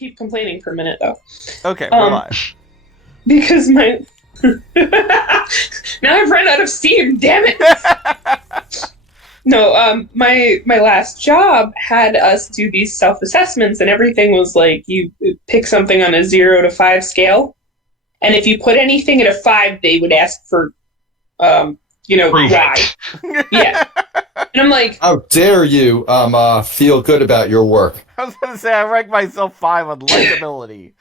keep complaining for a minute, though. Okay, we're live. Because my... now I've run out of steam, damn it! No, my last job had us do these self-assessments, and everything was like, you pick something on a 0 to 5 scale, and if you put anything at a 5, they would ask for, why. Yeah. And I'm like... How dare you feel good about your work? I was gonna say, I rank myself 5 on likability.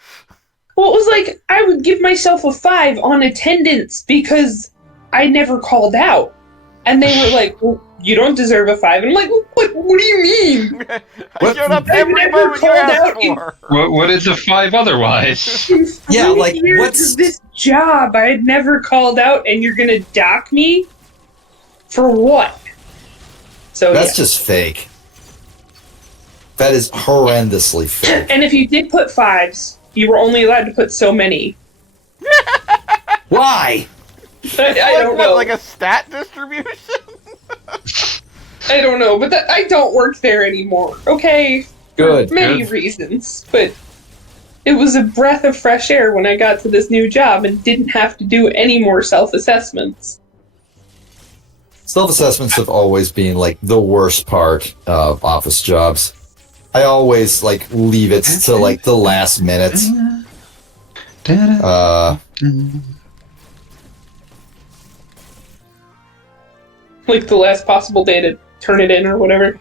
Well, it was like, I would give myself a 5 on attendance because I never called out. And they were like, well, you don't deserve a 5. And I'm like, what do you mean? I showed up every moment you asked for. What is a 5 otherwise? Yeah, like, years what's... of this job, I had never called out, and you're gonna dock me? For what? So That's just fake. That is horrendously fake. And if you did put 5s, you were only allowed to put so many. Why? I don't know. Like a stat distribution? I don't know, but I don't work there anymore, okay? Good. For many reasons, but it was a breath of fresh air when I got to this new job and didn't have to do any more self-assessments. Self-assessments have always been, like, the worst part of office jobs. I always, like, leave it to, like, the last minute. Like the last possible day to turn it in or whatever.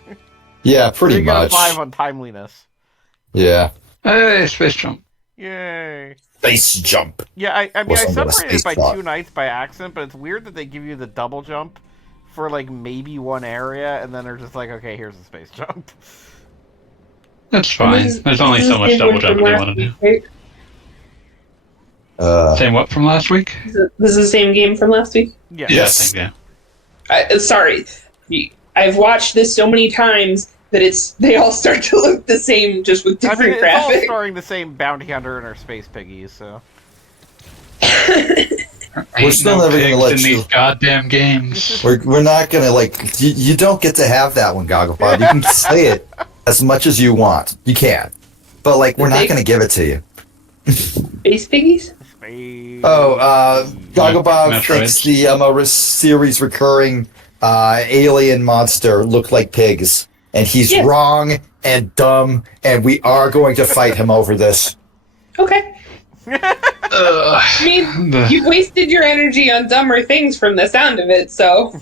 Yeah, pretty You got much. a 5 on timeliness. Yeah. Hey, space jump. Yay. Space jump. Yeah, I mean, What's I under the separated it by space 2 nights by accident, but it's weird that they give you the double jump for, like, maybe one area, and then they're just like, okay, here's a space jump. That's fine. There's only so much double jumping you want to do. Right? Same what from last week? This is the same game from last week? Yeah. Yes. Same game. Sorry. I've watched this so many times that they all start to look the same, just with I different mean, it's all graphics. starring the same bounty hunter and our space piggies, so... We're still never gonna let in you... these goddamn games. We're not gonna, like... You don't get to have that one, Gogglebot. You can say it as much as you want. You can. But, like, we're not gonna give it to you. Space piggies? Space... Gogglebot Metroid. thinks the series recurring alien monster look like pigs. And he's wrong and dumb, and we are going to fight him over this. Okay. I mean, you wasted your energy on dumber things from the sound of it, so...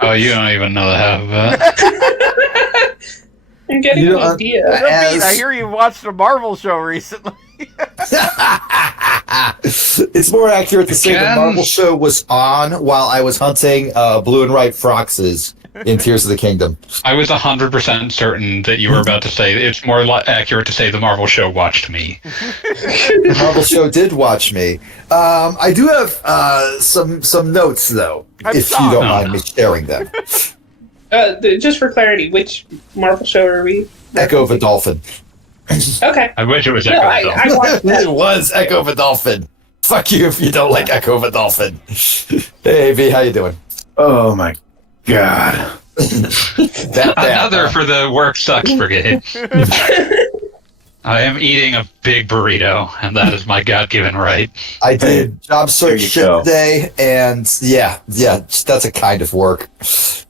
Oh, you don't even know the half of that. I'm getting an idea. I hear you watched a Marvel show recently. It's more accurate to say the Marvel show was on while I was hunting blue and white Froxes in Tears of the Kingdom. I was 100% certain that you were about to say it's more accurate to say the Marvel show watched me. The Marvel show did watch me. I do have some notes, though, if you don't mind me sharing them. Just for clarity, which Marvel show are we? Echo of a Dolphin. Okay. I wish it was No, Echo. I watched that. It was Echo of a Dolphin. Fuck you if you don't like Echo of a Dolphin. Hey, V, how you doing? Oh my god. Another for the work sucks brigade. I am eating a big burrito, and that is my God-given right. I did job search shit today, and yeah, that's a kind of work.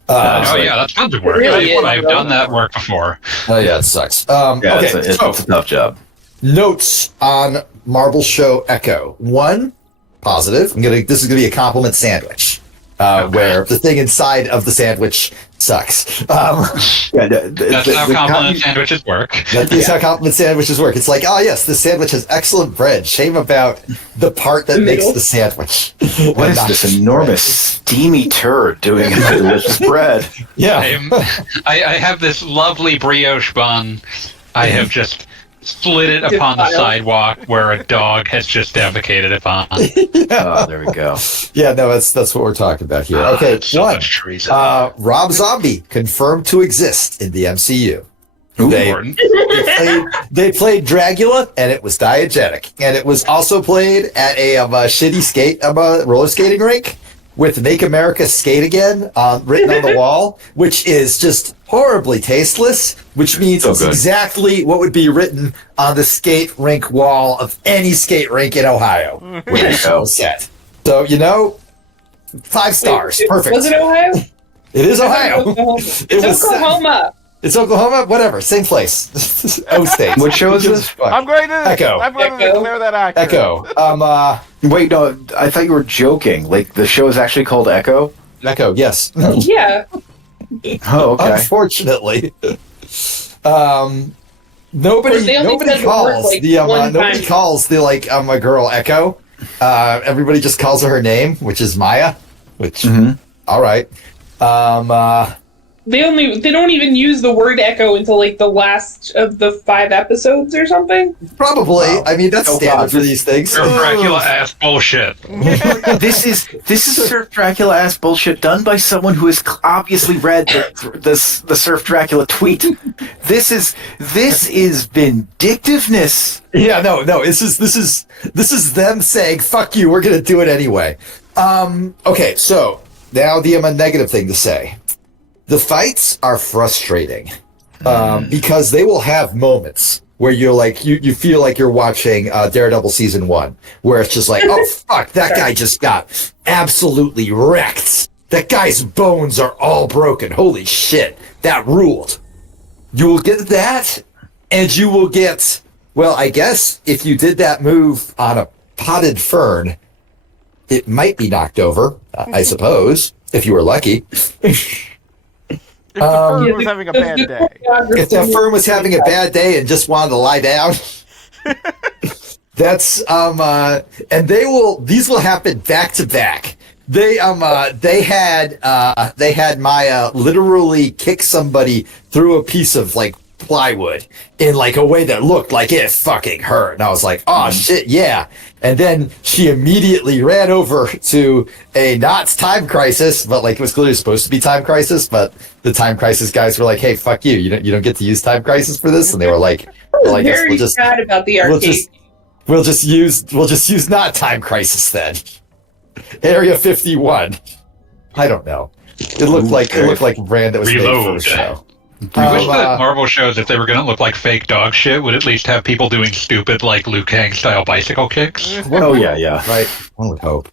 Yeah, that's tons of work. Really I've done that work before. Oh yeah, it sucks. Yeah, Okay, it's a tough job. notes on Marble Show Echo. One, positive. This is gonna be a compliment sandwich, where the thing inside of the sandwich sucks. That's how compliment sandwiches work. That is how compliment sandwiches work. It's like, oh yes, this sandwich has excellent bread. Shame about the part that makes the sandwich. What is this enormous steamy turd doing in my delicious bread? Yeah. I have this lovely brioche bun. I have just split it upon the sidewalk where a dog has just defecated upon. Oh, there we go. Yeah, no, that's what we're talking about here. Okay, so one. much treason. Rob Zombie confirmed to exist in the MCU. Important. They played Dracula, and it was diegetic, and it was also played at a shitty roller skating rink with "Make America Skate Again" written on the wall, which is just horribly tasteless. Which means So it's good. exactly what would be written on the skate rink wall of any skate rink in Ohio when the show was set. So 5 stars, perfect. Was it Ohio? It is Ohio. It's Oklahoma. It's Oklahoma, whatever, same place. O State. What show is this? I'm going to Echo. declare that accurate. Echo. Wait, no, I thought you were joking. Like, the show is actually called Echo? Echo, yes. Yeah. Oh, okay. Unfortunately. They Nobody only said the calls word, like, the one nobody time. calls the a girl Echo. Everybody just calls her name, which is Maya. Which all right. They don't even use the word echo until like the last of the 5 episodes or something. Probably. I mean, that's Oh, standard God. for these things. Sir Dracula ass bullshit. This is Surf Dracula ass bullshit done by someone who has obviously read the Surf Dracula tweet. This is vindictiveness. Yeah, no. This is them saying "fuck you." We're gonna do it anyway. Okay, so now the negative thing to say. The fights are frustrating because they will have moments where you're like you feel like you're watching Daredevil season 1, where it's just like, oh fuck, that guy just got absolutely wrecked. That guy's bones are all broken. Holy shit, that ruled. You will get that, and you will get, well, I guess if you did that move on a potted fern, it might be knocked over, I suppose, if you were lucky. If the fern was having a bad day. If that fern was having a bad day and just wanted to lie down, that's and these will happen back to back. They had Maya literally kick somebody through a piece of like plywood in like a way that looked like it fucking hurt, and I was like, oh shit, yeah. And then she immediately ran over to a not Time Crisis, but like it was clearly supposed to be Time Crisis, but the Time Crisis guys were like, hey, fuck you, you don't get to use Time Crisis for this, and they were like, well, I guess Very sad about the arcade. we'll just use not Time Crisis then. Area 51. I don't know. It looked like a brand that was made for a show. I wish that Marvel shows, if they were going to look like fake dog shit, would at least have people doing stupid, like Liu Kang style bicycle kicks. Oh, yeah. Right. One would hope.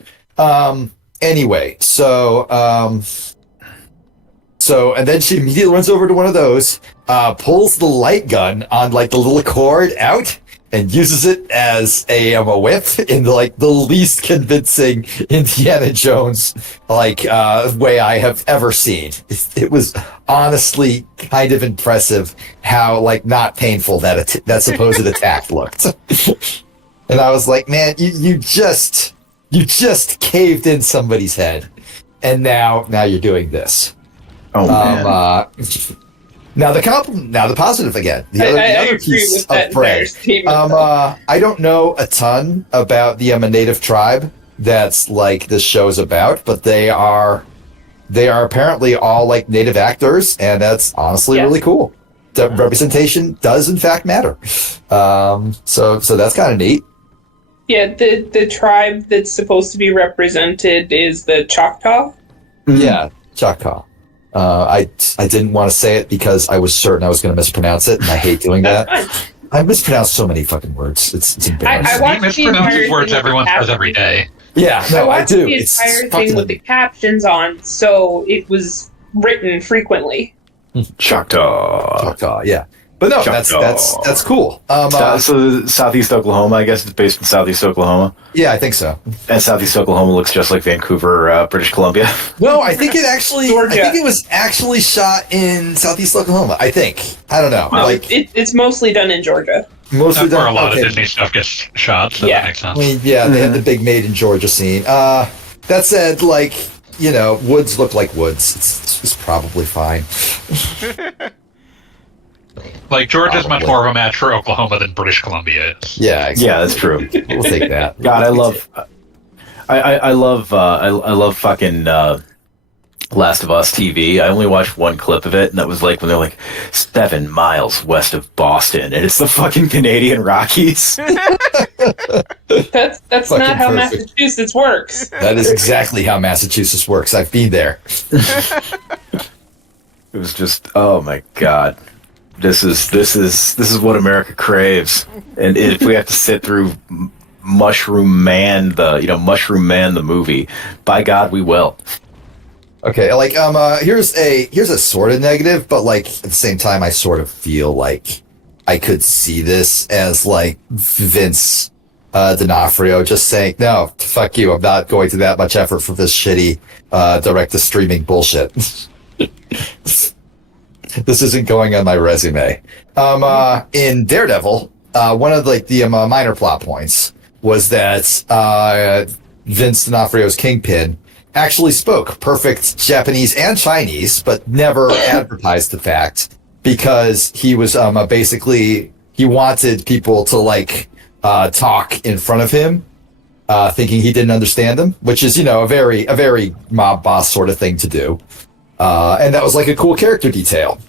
Anyway, so and then she immediately runs over to one of those, pulls the light gun on like the little cord out, and uses it as a whip in the least convincing Indiana Jones way I have ever seen. It was honestly kind of impressive how not painful that supposed attack looked. And I was like, man, you just caved in somebody's head, and now you're doing this. Oh man. Now the positive again. The other piece of bread. I don't know a ton about the native tribe that's like this show's about, but they are apparently all like native actors, and that's honestly really cool. The representation does in fact matter. So that's kind of neat. Yeah, the tribe that's supposed to be represented is the Choctaw. Yeah, Choctaw. I didn't want to say it because I was certain I was going to mispronounce it, and I hate doing that. I mispronounce so many fucking words. It's embarrassing. I watched He the entire mispronounces words thing everyone with the says every day. Yeah, no, I watched do. the It's entire fucking thing with the captions on, so it was written frequently. Choctaw. Yeah. But no, Choctaw. that's cool. So Southeast Oklahoma, I guess it's based in Southeast Oklahoma. Yeah, I think so. And Southeast Oklahoma looks just like Vancouver, British Columbia. No, I think Georgia. it was actually shot in Southeast Oklahoma. I think. I don't know. It's mostly done in Georgia. Mostly That's where a done. lot Okay. of Disney stuff gets shot, so Yeah. that makes I sense. mean, yeah, they had the big made in Georgia scene. That said, woods look like woods. It's probably fine. Like, Georgia's much Probably. more of a match for Oklahoma than British Columbia is. Yeah, exactly. Yeah, that's true. We'll take that. God, I love fucking Last of Us TV. I only watched one clip of it, and that was like when they're like 7 miles west of Boston, and it's the fucking Canadian Rockies. That's Fucking not how perfect. Massachusetts works. That is exactly how Massachusetts works. I've been there. It was just, oh my god, this is what America craves, and if we have to sit through Mushroom Man the movie, by God we will. Okay, like here's a sort of negative, but like at the same time, I sort of feel like I could see this as like Vince D'Onofrio just saying, "No, fuck you, I'm not going to that much effort for this shitty direct to streaming bullshit. This isn't going on my resume." In Daredevil, one of like the minor plot points was that Vince D'Onofrio's Kingpin actually spoke perfect Japanese and Chinese, but never advertised the fact because he was basically he wanted people to like talk in front of him, thinking he didn't understand them, which is a very mob boss sort of thing to do, and that was like a cool character detail.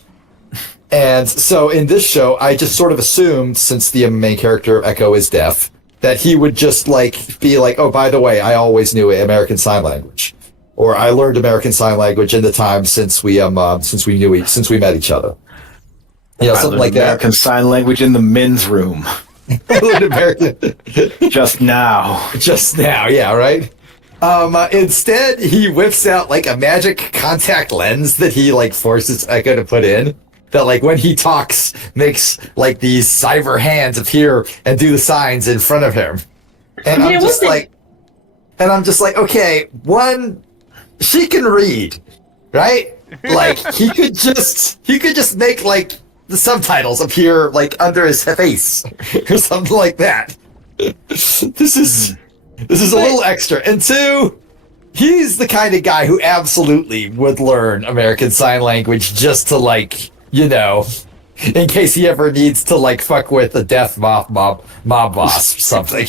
And so in this show, I just sort of assumed, since the main character Echo is deaf, that he would just like be like, "Oh, by the way, I always knew American Sign Language," or "I learned American Sign Language in the time since we met each other." Something like that. American Sign Language in the men's room. I learned American Just now. just now, yeah, right. Instead, he whips out like a magic contact lens that he like forces Echo to put in. That like when he talks makes like these cyber hands appear and do the signs in front of him. And I'm just like, okay, one, she can read, right? Like he could just make like the subtitles appear like under his face or something like that. This is a little extra. And two, he's the kind of guy who absolutely would learn American Sign Language just to like, in case he ever needs to like fuck with a death mob boss or something.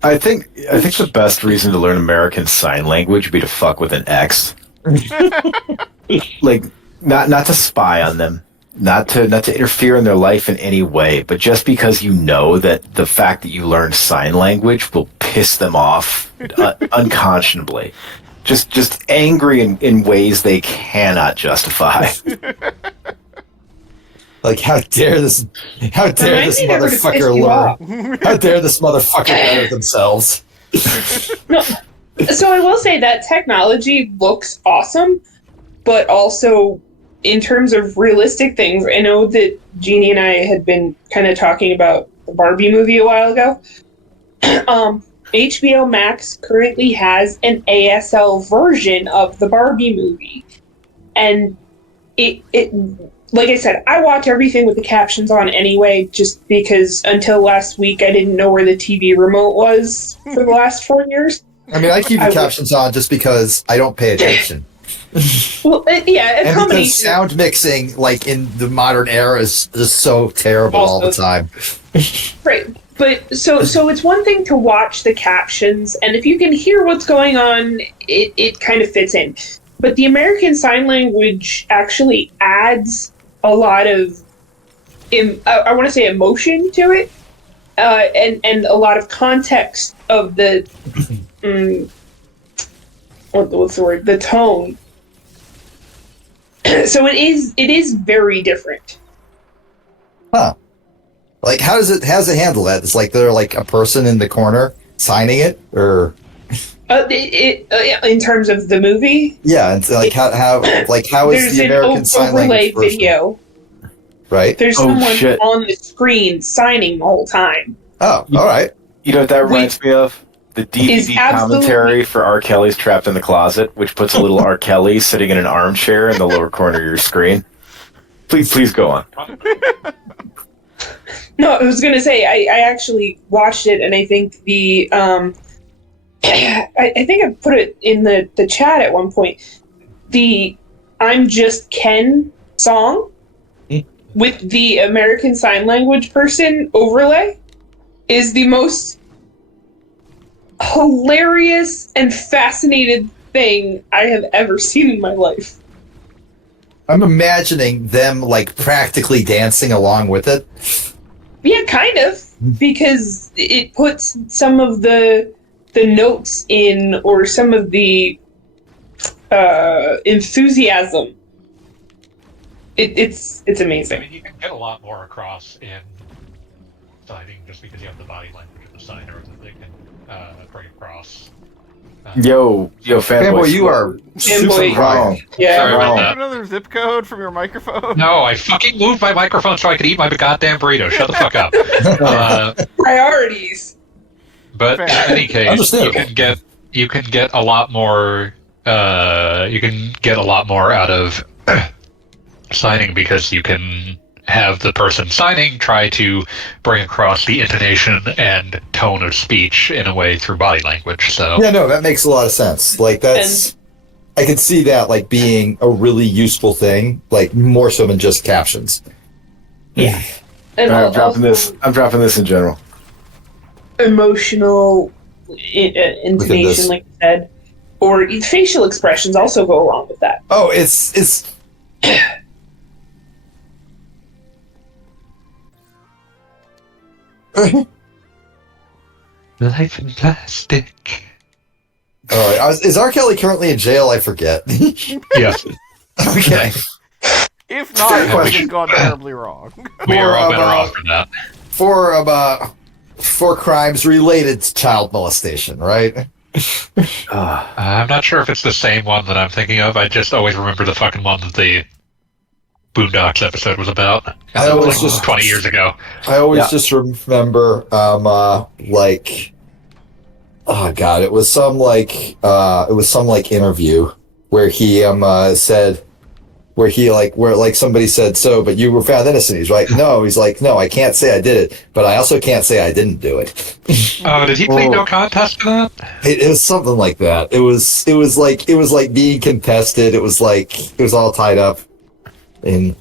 I think the best reason to learn American Sign Language would be to fuck with an ex. Like not to spy on them, not to interfere in their life in any way, but just because you know that the fact that you learned sign language will piss them off unconscionably. Just angry in ways they cannot justify. Like, how dare this motherfucker learn? How dare this motherfucker better themselves? No. So I will say that technology looks awesome, but also in terms of realistic things, I know that Jeannie and I had been kind of talking about the Barbie movie a while ago. HBO Max currently has an ASL version of the Barbie movie. And it like I said, I watch everything with the captions on anyway, just because until last week I didn't know where the TV remote was for the last 4 years. I mean, I keep the captions on just because I don't pay attention. Well, yeah, and because sound mixing, like in the modern era, is just so terrible all the time. Right, but so it's one thing to watch the captions, and if you can hear what's going on, it kind of fits in. But the American Sign Language actually adds a lot of, I want to say, emotion to it, and a lot of context of the, what's the word? The tone. So it is very different. Huh. Like, how does it handle that? It's like they're like a person in the corner signing it, or in terms of the movie. Yeah, and like how is the American Sign Language video? Right. There's someone on the screen signing the whole time. Oh, all right. You know what that reminds me of? The DVD commentary for R. Kelly's Trapped in the Closet, which puts a little R. Kelly sitting in an armchair in the lower corner of your screen. Please go on. No, I was going to say, I actually watched it, and I think the, I think I put it in the chat at one point. The I'm Just Ken song with the American Sign Language person overlay is the most hilarious and fascinated thing I have ever seen in my life. I'm imagining them like practically dancing along with it. Yeah, kind of, because it puts some of the notes in, or some of the enthusiasm. It's I amazing. mean, you can get a lot more across in signing just because you have the body language of the signer that they can bring across. Yo, Fanboy, you are super Fanboy. wrong. Yeah. Sorry about Have that. another zip code from your microphone? No, I fucking moved my microphone so I could eat my goddamn burrito. Shut the fuck up. Priorities. But in any case, Understandable. you can get a lot more. You can get a lot more out of signing because you can have the person signing try to bring across the intonation and tone of speech in a way through body language. So Yeah, no, that makes a lot of sense. Like that's, I can see that like being a really useful thing, like more so than just captions. Yeah. And I'm dropping also this. I'm dropping this in general. emotional intonation, like you said, or facial expressions also go along with that. Oh, it's life in plastic. all right. Is R. Kelly currently in jail? I forget. Yes, Okay. If not, Fair something has question. gone terribly wrong. we are all Or, better off for that. For crimes related to child molestation, right? I'm not sure if it's the same one that I'm thinking of. I just always remember the fucking one that the Boondocks episode was about. And I that was always like just- 20 years ago. I always Yeah. just remember, like, oh god, it was some interview where he said, where somebody said, so, but you were found innocent. He's like, no. He's like, no, I can't say I did it, but I also can't say I didn't do it. Oh, did he plead Whoa. no contest to that? It was something like that. It was like being contested. It was all tied up in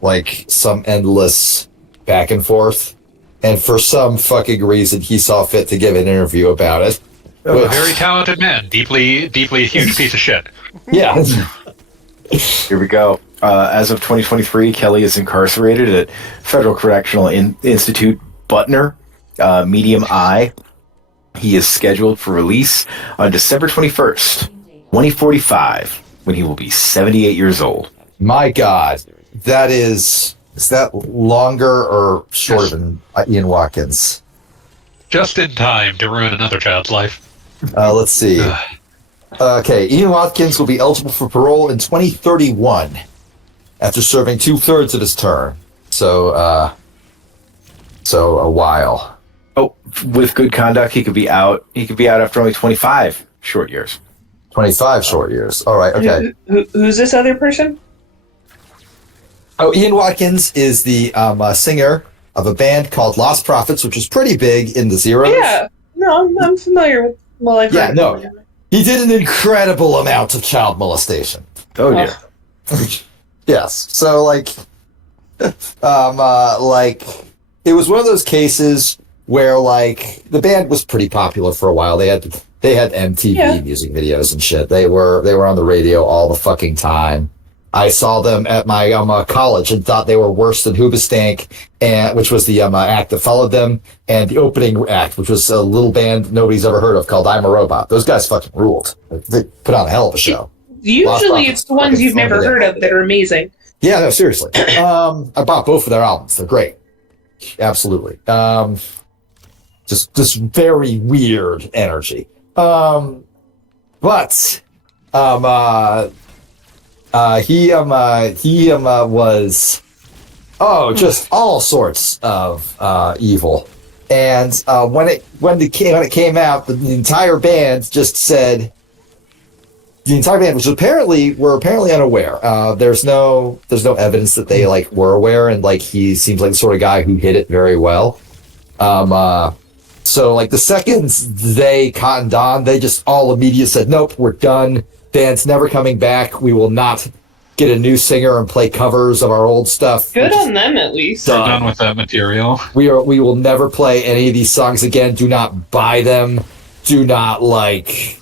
like some endless back and forth. And for some fucking reason, he saw fit to give an interview about it. A very talented man, deeply huge piece of shit. Yeah. Here we go. As of 2023, Kelly is incarcerated at Federal Correctional Institute, Butner, Medium I. He is scheduled for release on December 21st, 2045, when he will be 78 years old. My God. That is that longer or shorter than Ian Watkins? Just in time to ruin another child's life. Let's see. Okay, Ian Watkins will be eligible for parole in 2031 after serving 2/3 of his term. So a while. Oh, with good conduct, he could be out. He could be out after only 25 short years. 25 short years. All right, okay. Who's this other person? Oh, Ian Watkins is the singer of a band called Lost Prophets, which was pretty big in the Zeros. Yeah. No, I'm familiar with. Well, I've Yeah, heard no. of them. He did an incredible amount of child molestation. Oh dear. Yes. So like it was one of those cases where like the band was pretty popular for a while. They had MTV music videos and shit. They were on the radio all the fucking time. I saw them at my college and thought they were worse than Hoobastank, which was the act that followed them, and the opening act, which was a little band nobody's ever heard of called I'm a Robot. Those guys fucking ruled. They put on a hell of a show. Usually it's the ones fucking you've never phone heard of that are amazing. Yeah, no, seriously. I bought both of their albums. They're great. Absolutely. Just very weird energy. But he was just all sorts of evil. And when it came out, the entire band just said, the entire band, which were apparently unaware. There's no evidence that they like were aware, and like he seems like the sort of guy who hid it very well. So like the second they cottoned on, they just all immediately said, "Nope, we're done. Band's never coming back. We will not get a new singer and play covers of our old stuff. Good on them, at least. We're done with that material. We will never play any of these songs again. Do not buy them. do not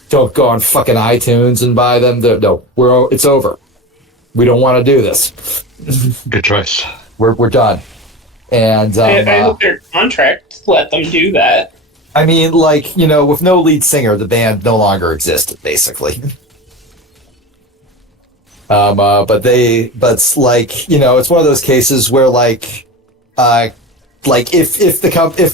don't go on fucking iTunes and buy them. No, it's over. We don't want to do this. Good choice. We're done. And I hope their contract let them do that. I mean, with no lead singer, the band no longer existed, basically. But it's it's one of those cases where if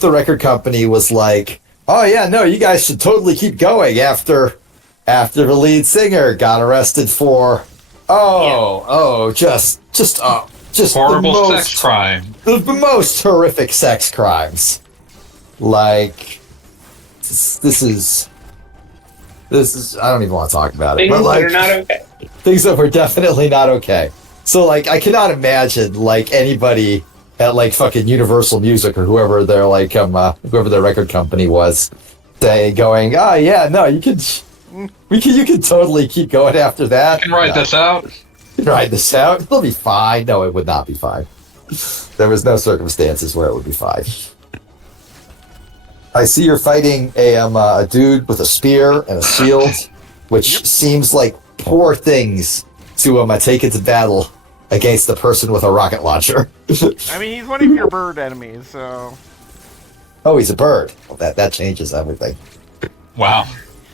the record company was like, oh yeah, no, you guys should totally keep going after the lead singer got arrested for just horrible sex crime. The most horrific sex crimes. This is I don't even want to talk about it. Things But that are not okay. Things that were definitely not okay. So I cannot imagine anybody at fucking Universal Music or whoever their whoever their record company was going, oh yeah, no, you can totally keep going after that. You can write this out. You can write this out. It'll be fine. No, it would not be fine. There was no circumstances where it would be fine. I see you're fighting a dude with a spear and a shield, which seems like poor things to take into battle against the person with a rocket launcher. I mean, he's one of your bird enemies, so... Oh, he's a bird. Well, that changes everything. Wow.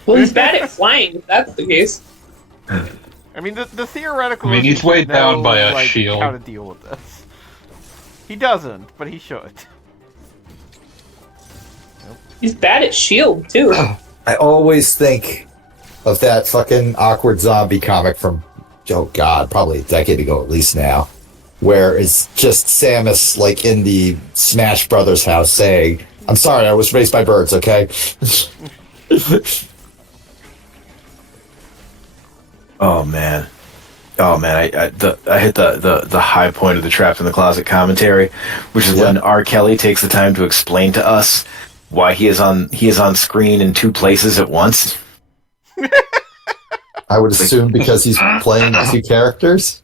Well, he's bad at flying, if that's the case. I mean, the theoretical... I mean, he's weighed down by a shield. How to deal with this. He doesn't, but he should. He's bad at shield, too. I always think of that fucking awkward zombie comic from, oh god, probably a decade ago at least now, where it's just Samus, in the Smash Brothers house saying, I'm sorry, I was raised by birds, okay? Oh man, I hit the high point of the Trapped in the Closet commentary, which is when R. Kelly takes the time to explain to us why he is on screen in two places at once. I would assume because he's playing two characters.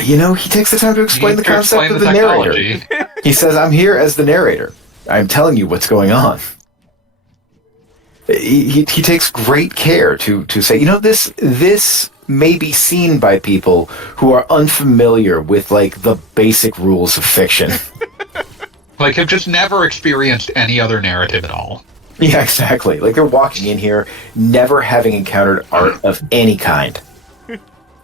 He takes the time to explain the concept of the narrator. He says, "I'm here as the narrator. I'm telling you what's going on." He takes great care to say, this may be seen by people who are unfamiliar with the basic rules of fiction. Have just never experienced any other narrative at all. Yeah, exactly. They're walking in here never having encountered art of any kind.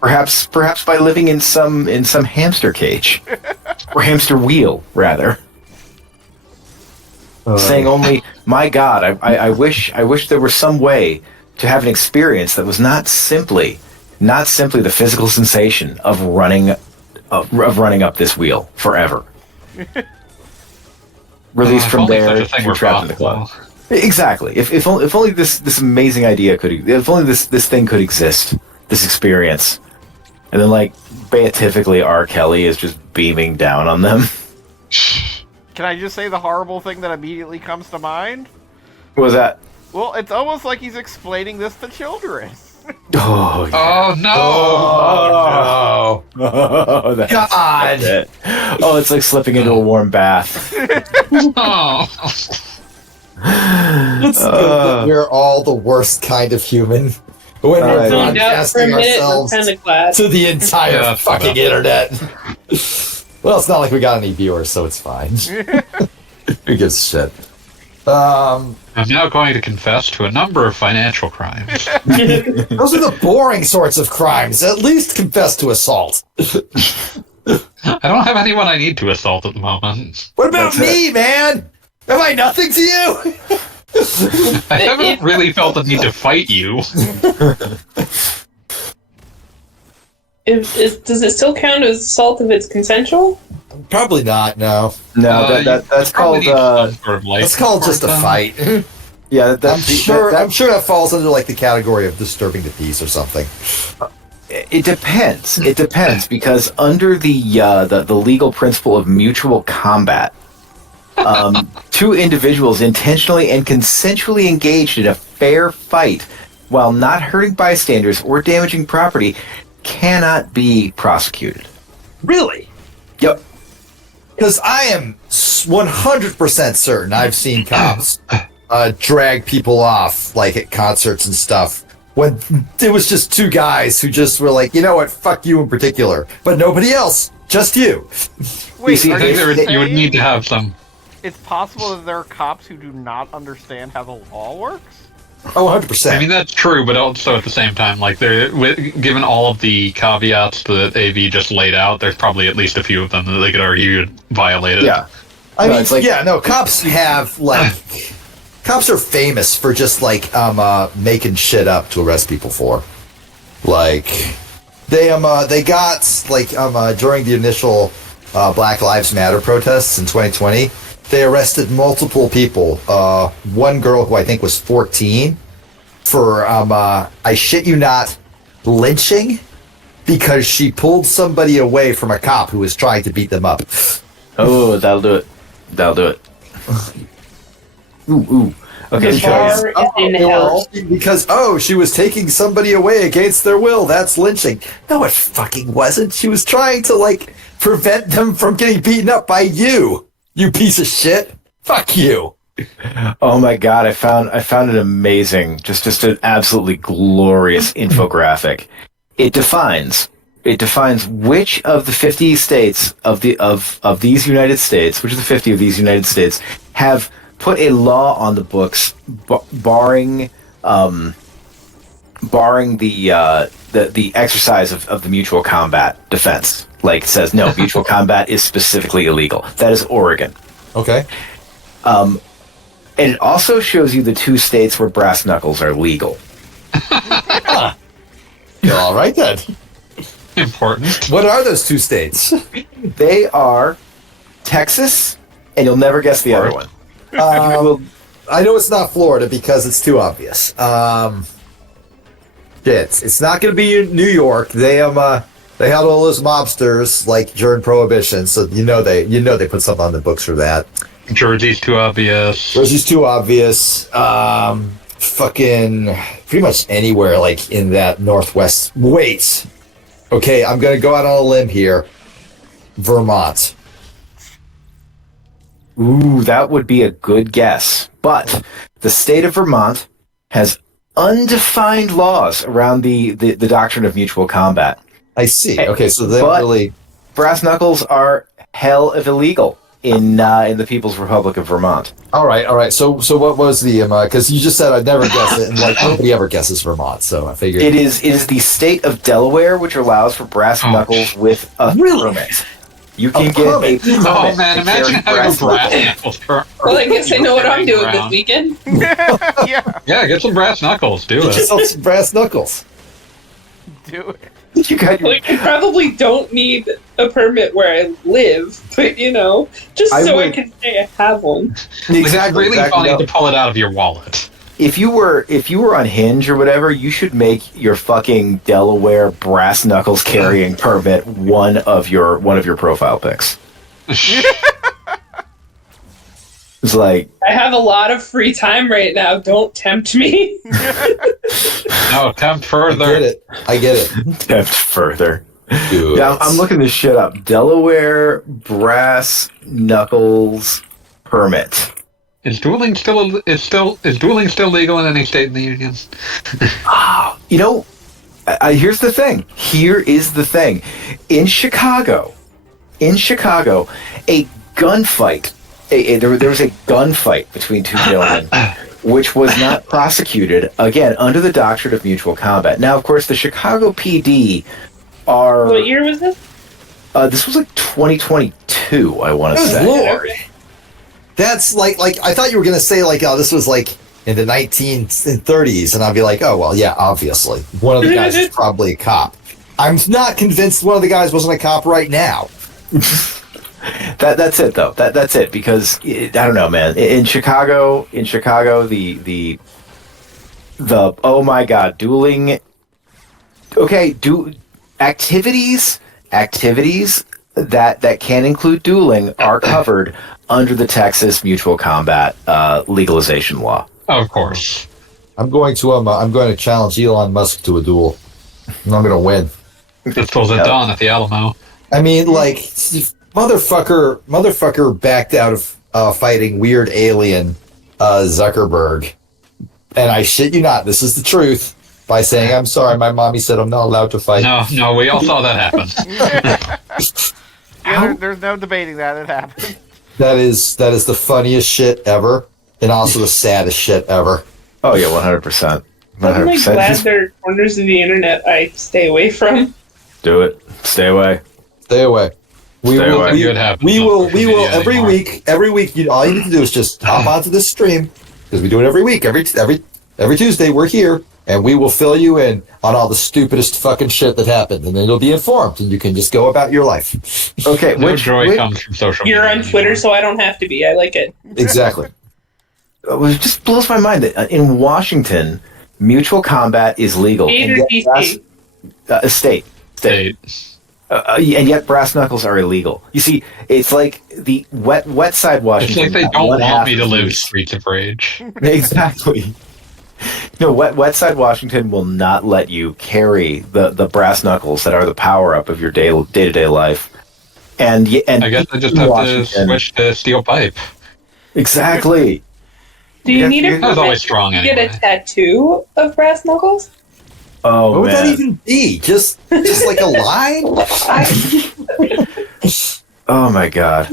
Perhaps by living in some hamster cage. Or hamster wheel, rather. Saying only, my God, I wish there were some way to have an experience that was not simply the physical sensation of running up this wheel forever. Released from there, you're trapped in the club. Exactly. If only this amazing idea if only this thing could exist, this experience, and then beatifically R. Kelly is just beaming down on them. Can I just say the horrible thing that immediately comes to mind? What was that? Well, it's almost like he's explaining this to children. Oh, yeah. Oh no! Oh, no! God! Oh, it's like slipping into a warm bath. Oh. It's good that we're all the worst kind of human when we're broadcasting ourselves to the entire fucking internet. Well, it's not like we got any viewers, so it's fine. Who gives a shit? I'm now going to confess to a number of financial crimes. Those are the boring sorts of crimes. At least confess to assault. I don't have anyone I need to assault at the moment. What about me, man? Am I nothing to you? I haven't really felt the need to fight you. Does it still count as assault if it's consensual? Probably not. No. No, that's called that's called just a fight. Yeah, I'm sure that falls under the category of disturbing the peace or something. It depends. It depends because under the legal principle of mutual combat, two individuals intentionally and consensually engaged in a fair fight while not hurting bystanders or damaging property cannot be prosecuted. Really? Yep. Because I am 100% certain I've seen cops drag people off, like at concerts and stuff. When it was just two guys who just were like, you know what, fuck you in particular, but nobody else, just you. Wait, see, are I think you you would saying need to have some. it's possible that there are cops who do not understand how the law works? Oh, 100%. I mean, that's true, but also at the same time, like, given all of the caveats that AV just laid out, there's probably at least a few of them that they could argue violated. Yeah. I No, mean, it's like- cops have, like, cops are famous for just, like, making shit up to arrest people for. Like, they got, like, during the initial Black Lives Matter protests in 2020, they arrested multiple people. One girl who I think was 14 for, I shit you not, lynching because she pulled somebody away from a cop who was trying to beat them up. Oh, that'll do it. That'll do it. Ooh. Okay, The so bar is in hell. Because, she was taking somebody away against their will. That's lynching. No, it fucking wasn't. She was trying to, like, prevent them from getting beaten up by you. You piece of shit. Fuck you. oh my god, I found an amazing, just an absolutely glorious infographic. It defines which of the 50 states of these United States, which of the 50 of these United States have put a law on the books barring the exercise of the mutual combat defense. Like, it says, no, mutual combat is specifically illegal. That is Oregon. Okay. And it also shows you the 2 states where brass knuckles are legal. You're all right then. Important. What are those 2 states? They are Texas, and you'll never guess the other one. I know it's not Florida because it's too obvious. It's not going to be New York. They had all those mobsters like during Prohibition, so they put something on the books for that. Jersey's too obvious. Jersey's too obvious. Fucking pretty much anywhere like in that northwest. Wait. Okay, I'm gonna go out on a limb here. Vermont. Ooh, that would be a good guess. But the state of Vermont has undefined laws around the doctrine of mutual combat. I see. Okay, so they But- don't really. Brass knuckles are hell of illegal in the People's Republic of Vermont. All right. So what was the because you just said I'd never guess it, and like nobody ever guesses Vermont, so I figured It is the state of Delaware which allows for brass knuckles with a permit. You can get a permit? permit. Oh man, to imagine carry having brass knuckles. knuckles. Well, I guess I know what I'm doing this around. weekend. Yeah, Yeah, get some brass knuckles. Do get it. yourself some brass knuckles. do it. You got your, Like, I probably don't need a permit where I live, but just I so I would- can say I have one. Like, it's really funny no. to pull it out of your wallet. if you were on Hinge or whatever, you should make your fucking Delaware brass knuckles carrying permit one of your profile pics. It's like, I have a lot of free time right now. Don't tempt me. No, tempt further. I get it. tempt further. Dude. Yeah, I'm looking this shit up. Delaware brass knuckles permit. Is dueling still legal in any state in the union? You know, here's the thing. Here is the thing. In Chicago, a gunfight. There was a gunfight between 2 gentlemen, which was not prosecuted, again, under the doctrine of mutual combat. Now, of course, the Chicago PD are... What year was this? This was like 2022, I want to Good say. lord. That's like I thought you were gonna say like, oh, this was like in the 1930s, and I'd be like, oh well, yeah, obviously one of the guys is probably a cop. I'm not convinced one of the guys wasn't a cop right now. That's it, though. That's it, because I don't know, man. In Chicago, the oh my god, dueling. Okay, activities that can include dueling are covered under the Texas mutual combat legalization law. Of course. I'm going to challenge Elon Musk to a duel, and I'm gonna win. Pistols at dawn at the Alamo. I mean, like, motherfucker backed out of fighting weird alien Zuckerberg, and I shit you not, this is the truth, by saying, I'm sorry, my mommy said I'm not allowed to fight. No, we all saw that happen. Yeah, there's no debating that. It happened. That is the funniest shit ever, and also the saddest shit ever. Oh yeah, 100%. I'm like 100%. glad Just there are corners of the internet I stay away from. do it. Stay away. Stay away. We Stay will. away. We, It happens we on will. social We will media every anymore. week. Every week, all you need to do is just hop onto this stream because we do it every week. Every Tuesday, we're here, and we will fill you in on all the stupidest fucking shit that happened, and then you'll be informed, and you can just go about your life. Okay, No joy comes from social You're media on Twitter, anymore. so I don't have to be. I like it. Exactly. it just blows my mind that in Washington, mutual combat is legal. State And or yet brass- DC? State. State. And yet brass knuckles are illegal. You see, it's like the wet side It's Washington. like they got don't one half want me to of live these. Streets of Rage. Exactly. No, wet side Washington will not let you carry the brass knuckles that are the power up of your day-to-day life. And I guess I just have to switch to steel pipe. Exactly. Do you need a That was always permit strong to get a anyway. tattoo of brass knuckles? Oh What would man. that even be? Just like a line? Oh my god.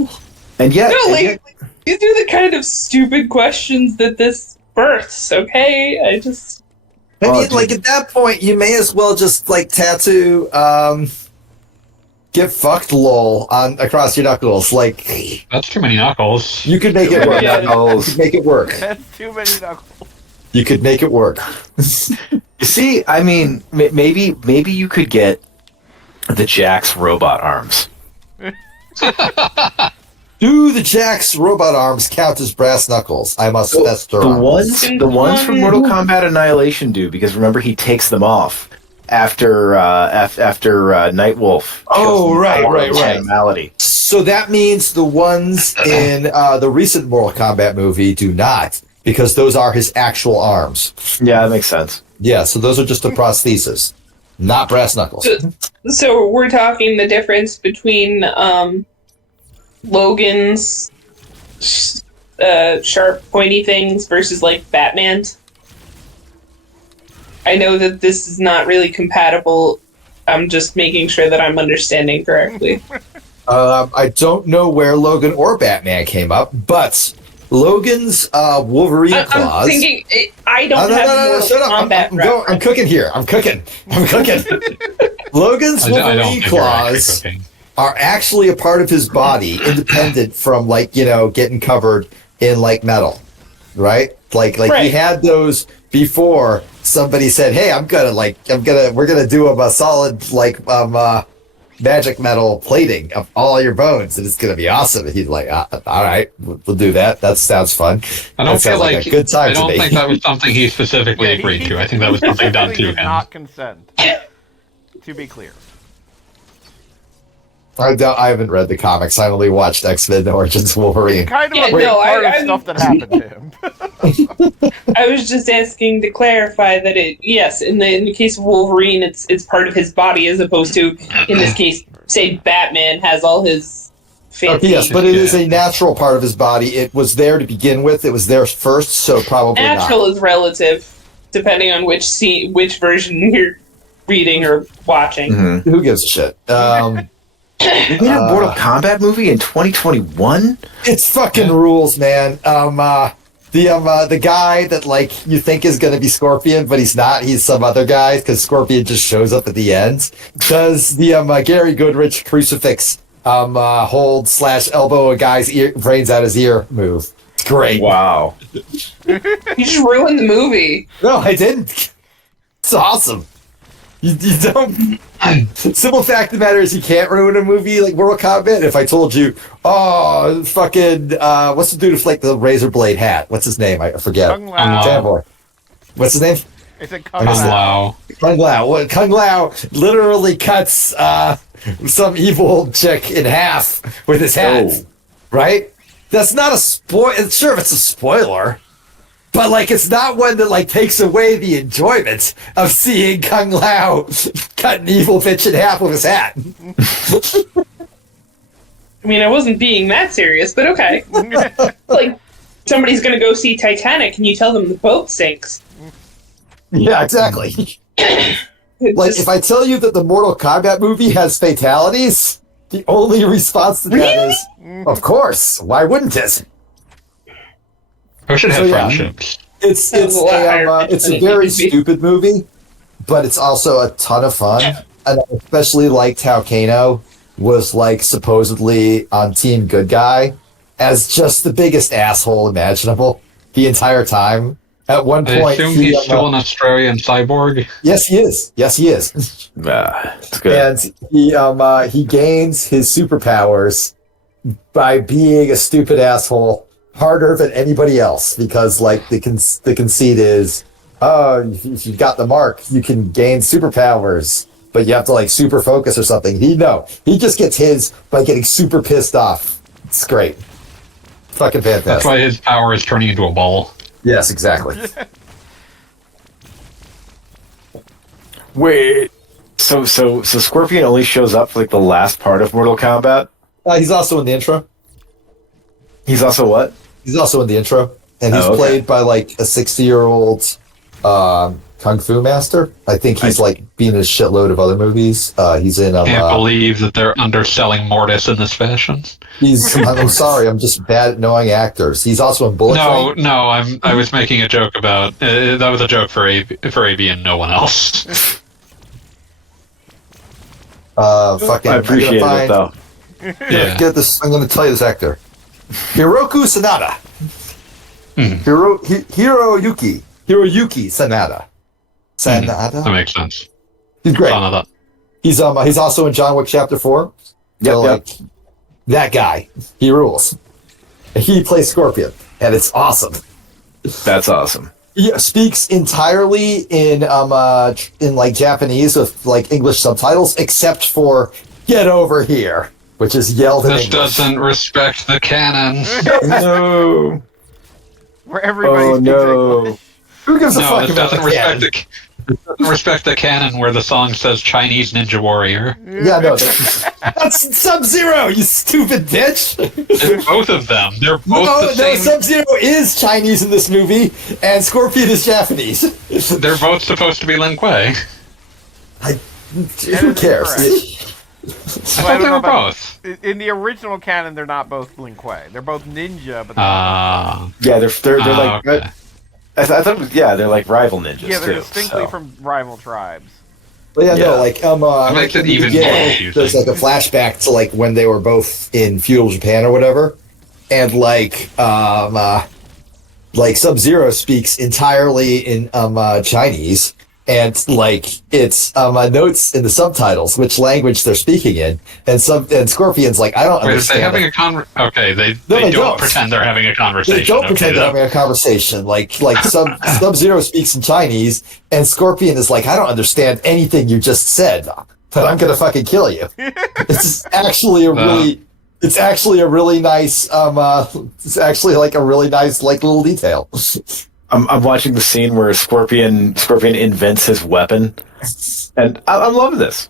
And yet, No, and yet- these are the kind of stupid questions that this births, okay? I just... I Oh, mean, dude. like at that point, you may as well just like tattoo, get fucked, lol, on across your knuckles. Like That's too many knuckles. you could make it work. Yeah. You knuckles. could make it work. That's too many knuckles. You could make it work. You see, I mean, maybe you could get the Jax robot arms. Do the Jax robot arms count as brass knuckles? I must test her The on ones, this. the ones from Mortal Kombat Annihilation do, because remember he takes them off after Nightwolf. Oh, shows them right, power right, of right. animality. So that means the ones in the recent Mortal Kombat movie do not, because those are his actual arms. Yeah, that makes sense. Yeah, so those are just a prosthesis, not brass knuckles. So we're talking the difference between Logan's sharp, pointy things versus like Batman's. I know that this is not really compatible. I'm just making sure that I'm understanding correctly. I don't know where Logan or Batman came up, but Logan's Wolverine I'm claws. thinking I don't No, have Mortal shut up. Kombat I'm reference. cooking here. I'm cooking. Logan's I don't Wolverine think you're actually claws cooking. are actually a part of his body, independent from getting covered in like metal, right? Like he Right. had those before somebody said, "Hey, we're gonna do a solid magic metal plating of all your bones, and it's gonna be awesome." And he's like, "All right, we'll do that. That sounds fun." I don't That sounds feel like a good time I don't to me. think that was something he specifically agreed to. I think that was something done to Specifically did him. not consent. To be clear. I haven't read the comics. I only watched X-Men Origins Wolverine. Kind of Yeah, a big no, part of I'm- stuff that happened to him. I was just asking to clarify that in the case of Wolverine, it's part of his body as opposed to in this case, say Batman has all his fancy. Yes, but it is a natural part of his body. It was there to begin with. It was there first, so probably Natural not. is relative, depending on which version you're reading or watching. Mhm. Who gives a shit? We made a Mortal Kombat movie in 2021. It's fucking rules, man. The guy that you think is going to be Scorpion, but he's not. He's some other guy because Scorpion just shows up at the end. Does the Gary Goodrich crucifix hold / elbow a guy's brains out his ear move? It's great. Wow. You just ruined the movie. No, I didn't. It's awesome. You don't. Simple fact of the matter is, you can't ruin a movie like Mortal Kombat. If I told you, oh, fucking, what's the dude with the razor blade hat? What's his name? I forget. Kung Lao. Fanboy. What's his name? Is it Kung Kung Lao? Lao. Kung Lao. Well, Kung Lao literally cuts some evil chick in half with his hat. Oh. Right? That's not a spoil. Sure, it's a spoiler. But it's not one that takes away the enjoyment of seeing Kung Lao cut an evil bitch in half with his hat. I mean, I wasn't being that serious, but okay. somebody's going to go see Titanic and you tell them the boat sinks. Yeah, exactly. Like, Just, if I tell you that the Mortal Kombat movie has fatalities, the only response to that Really? is, of course, why wouldn't it? We should have So, yeah. friendships. It's That was a lot higher pitch it's than a it very needed to be. stupid movie, but it's also a ton of fun. And I especially liked how Kano was like supposedly on Team Good Guy as just the biggest asshole imaginable the entire time. At one I point, assume he's still an Australian cyborg. yes, he is. Yes, he is. It's good. And he gains his superpowers by being a stupid asshole harder than anybody else because like the conceit is, oh, if you got the mark, you can gain superpowers, but you have to like super focus or something. He just gets his by getting super pissed off. It's great. Fucking fantastic. That's why his power is turning into a ball. Yes, exactly. Wait. So Scorpion only shows up for like the last part of Mortal Kombat? He's also in the intro. He's also what? He's also in the intro, and he's Oh, okay. played by like a 60-year-old kung fu master. I think he's like been in a shitload of other movies. He's in. Can't believe that they're underselling Mortis in this fashion. I'm sorry, I'm just bad at knowing actors. He's also in Bullet Train. I was making a joke about that was a joke for AB and no one else. Fucking. I appreciate it though. Yeah. Get this. I'm going to tell you this actor, Hiroku Sanada. Hiroyuki Sanada. Sanada. That makes sense. He's great. None of that. He's also in John Wick Chapter 4. Yep, So, yep. like, that guy, he rules. He plays Scorpion, and it's awesome. That's awesome. He speaks entirely in like Japanese with like English subtitles, except for "Get over here," which is yelled in This English. doesn't respect the canon. No. Where everybody Oh speaks no. English. Who gives a No, fuck this about doesn't the canon? respect the canon where the song says Chinese Ninja Warrior. Yeah, no, that's Sub-Zero, you stupid bitch. It's both of them. They're both No, the same. Sub-Zero is Chinese in this movie, and Scorpion is Japanese. They're both supposed to be Lin Kuei. Who cares? incorrect. I Well, I thought don't they know were about- both. In the original canon, they're not both Lin Kuei. They're both ninja, but Yeah, they're like okay. I thought it was, yeah, they're like rival ninjas yeah, they're too. distinctly so. from rival tribes. But yeah, Yeah. no, like It makes in it the even beginning, more confusing. there's like a flashback to like when they were both in feudal Japan or whatever, and like Sub-Zero speaks entirely in Chinese, and like it's notes in the subtitles which language they're speaking in, and Scorpion's like, I don't Wait, is they understand. having a Okay, they they don't don't. pretend they're having a conversation. They don't okay, pretend they're then. having a conversation. Like Sub-Zero speaks in Chinese, and Scorpion is like, I don't understand anything you just said, but I'm gonna fucking kill you. It's actually a really, it's actually a really nice, it's actually like a really nice like little detail. I'm watching the scene where Scorpion invents his weapon, and I'm loving this.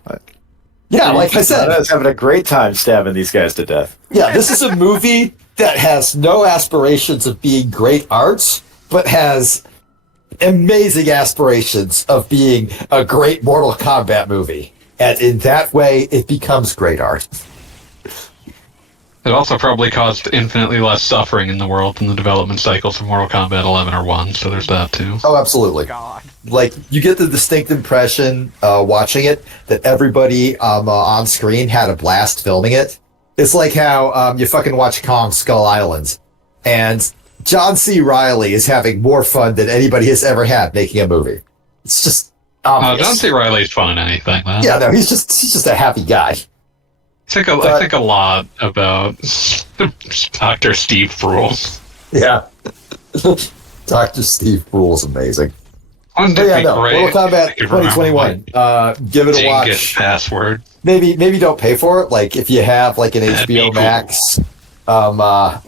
Yeah, like I said, I was having a great time stabbing these guys to death. yeah, this is a movie that has no aspirations of being great art, but has amazing aspirations of being a great Mortal Kombat movie. And in that way, it becomes great art. It also probably caused infinitely less suffering in the world than the development cycles of Mortal Kombat 11 or 1, so there's that too. Oh, absolutely. God. Like, you get the distinct impression watching it that everybody on screen had a blast filming it. It's like how you fucking watch Kong Skull Island, and John C. Reilly is having more fun than anybody has ever had making a movie. It's just obvious. John C. Reilly's fun in anything, man. Yeah, no, he's just a happy guy. I think a lot about Dr. Steve Brules. Yeah. Dr. Steve Brule's amazing. Wouldn't But it yeah, be no, great Mortal Kombat if you could remember 2021. Give it a my Dingus watch. password? Maybe don't pay for it. Like if you have like an That'd be HBO cool. Max,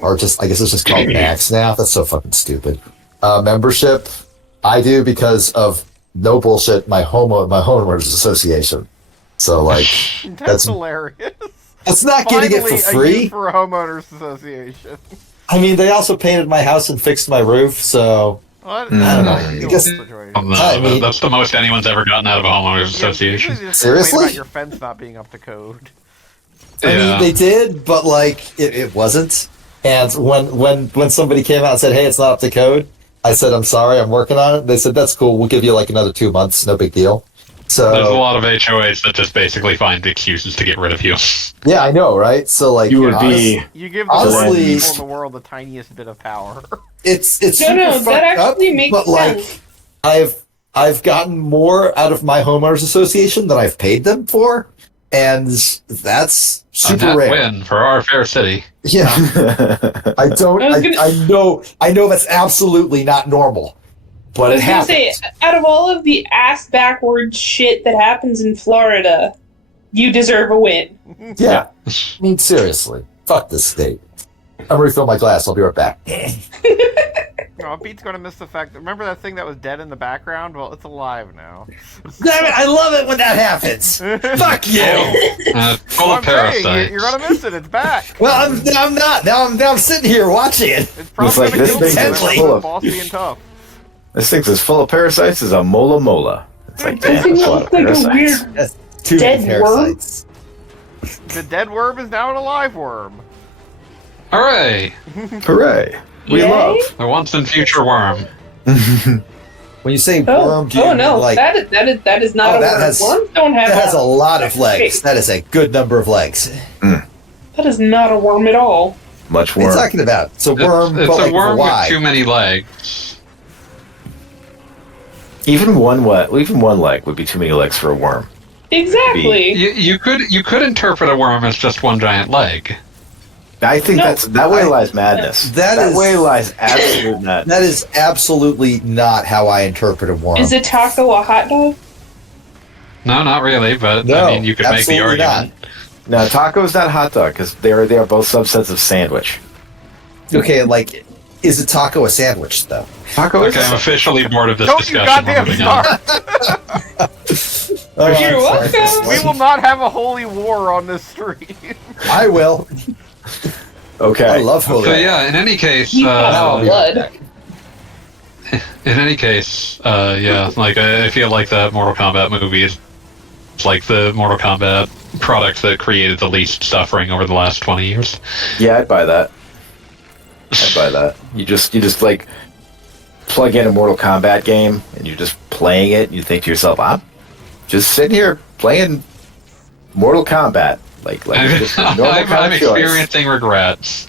or just I guess it's just called Max now. That's so fucking stupid. Membership. I do because of no bullshit. My homeowners association. So like That's That's- hilarious. it's not getting it Finally, for a free. use for a homeowners association. I mean, they also painted my house and fixed my roof, so Well, I don't know. I guess- I mean- That's the most anyone's ever gotten out of a homeowners association. Seriously? About your fence not being up to code. I mean, Yeah. they did, but like it wasn't. And when somebody came out and said, "Hey, it's not up to code," I said, "I'm sorry, I'm working on it." They said, "That's cool. We'll give you like another 2 months. No big deal." There's a So lot of HOAs that just basically find excuses to get rid of you. yeah, I know, right? So like, You would be. You give the Honestly- worst people in the world the tiniest bit of power. it's No, super no, fucked that actually up, makes but sense. like I've gotten more out of my homeowners association than I've paid them for, and that's A super net rare. win for our fair city. Yeah, I don't. I was gonna- I know that's absolutely not normal, but I it was gonna say, happens. out of all of the ass backwards shit that happens in Florida, you deserve a win. Yeah, I mean seriously, fuck this state. I'm refill my glass. I'll be right back. Oh, Pete's gonna miss the fact. Remember that thing that was dead in the background? Well, it's alive now. Damn it! I love it when that happens. Fuck you. Full Well, of I'm saying, parasites. you're gonna miss it. It's back. Well, I'm not. Now I'm sitting here watching it. It's probably like gonna this kill thing me. is That's full of- bossy and tough. This thing's as full of parasites as a mola mola. It's like, That damn, thing that's a lot looks of like a parasites. weird. That's too many Dead worm? parasites. The dead worm is now an alive worm. Hooray! Hooray. We Yay? love. The once and future worm. When you say Oh, worm, do you oh no, mean like that is not Oh, a that worm. has- Worms don't have that has a lot of Hey. legs? That is a good number of legs. That is not a worm at all. Much What are worm. you talking about? It's a worm, It's but a like worm with wide. too many legs. Even one leg would be too many legs for a worm. Exactly. You could interpret a worm as just one giant leg. I think No, that way lies madness. that That is- way lies absolute madness. That is absolutely not how I interpret a worm. Is a taco a hot dog? No, not really, but No, I mean, you could make the absolutely argument. No, taco is not hot dog because they are both subsets of sandwich. Okay, like, is a taco a sandwich though? Taco is Okay, I'm officially bored of this Don't you discussion. We're goddamn moving on. start! Oh, You're I'm sorry. welcome. We will not have a holy war on this stream. I will. okay. I love holy. So yeah, in any case, You got blood. in any case, yeah, like I feel like that Mortal Kombat movie is like the Mortal Kombat product that created the least suffering over the last 20 years. Yeah, I'd buy that. I'd buy that. You just like plug in a Mortal Kombat game and you're just playing it. And you think to yourself, I'm just sitting here playing Mortal Kombat. Like it's just a normal I'm kind of choice. experiencing regrets,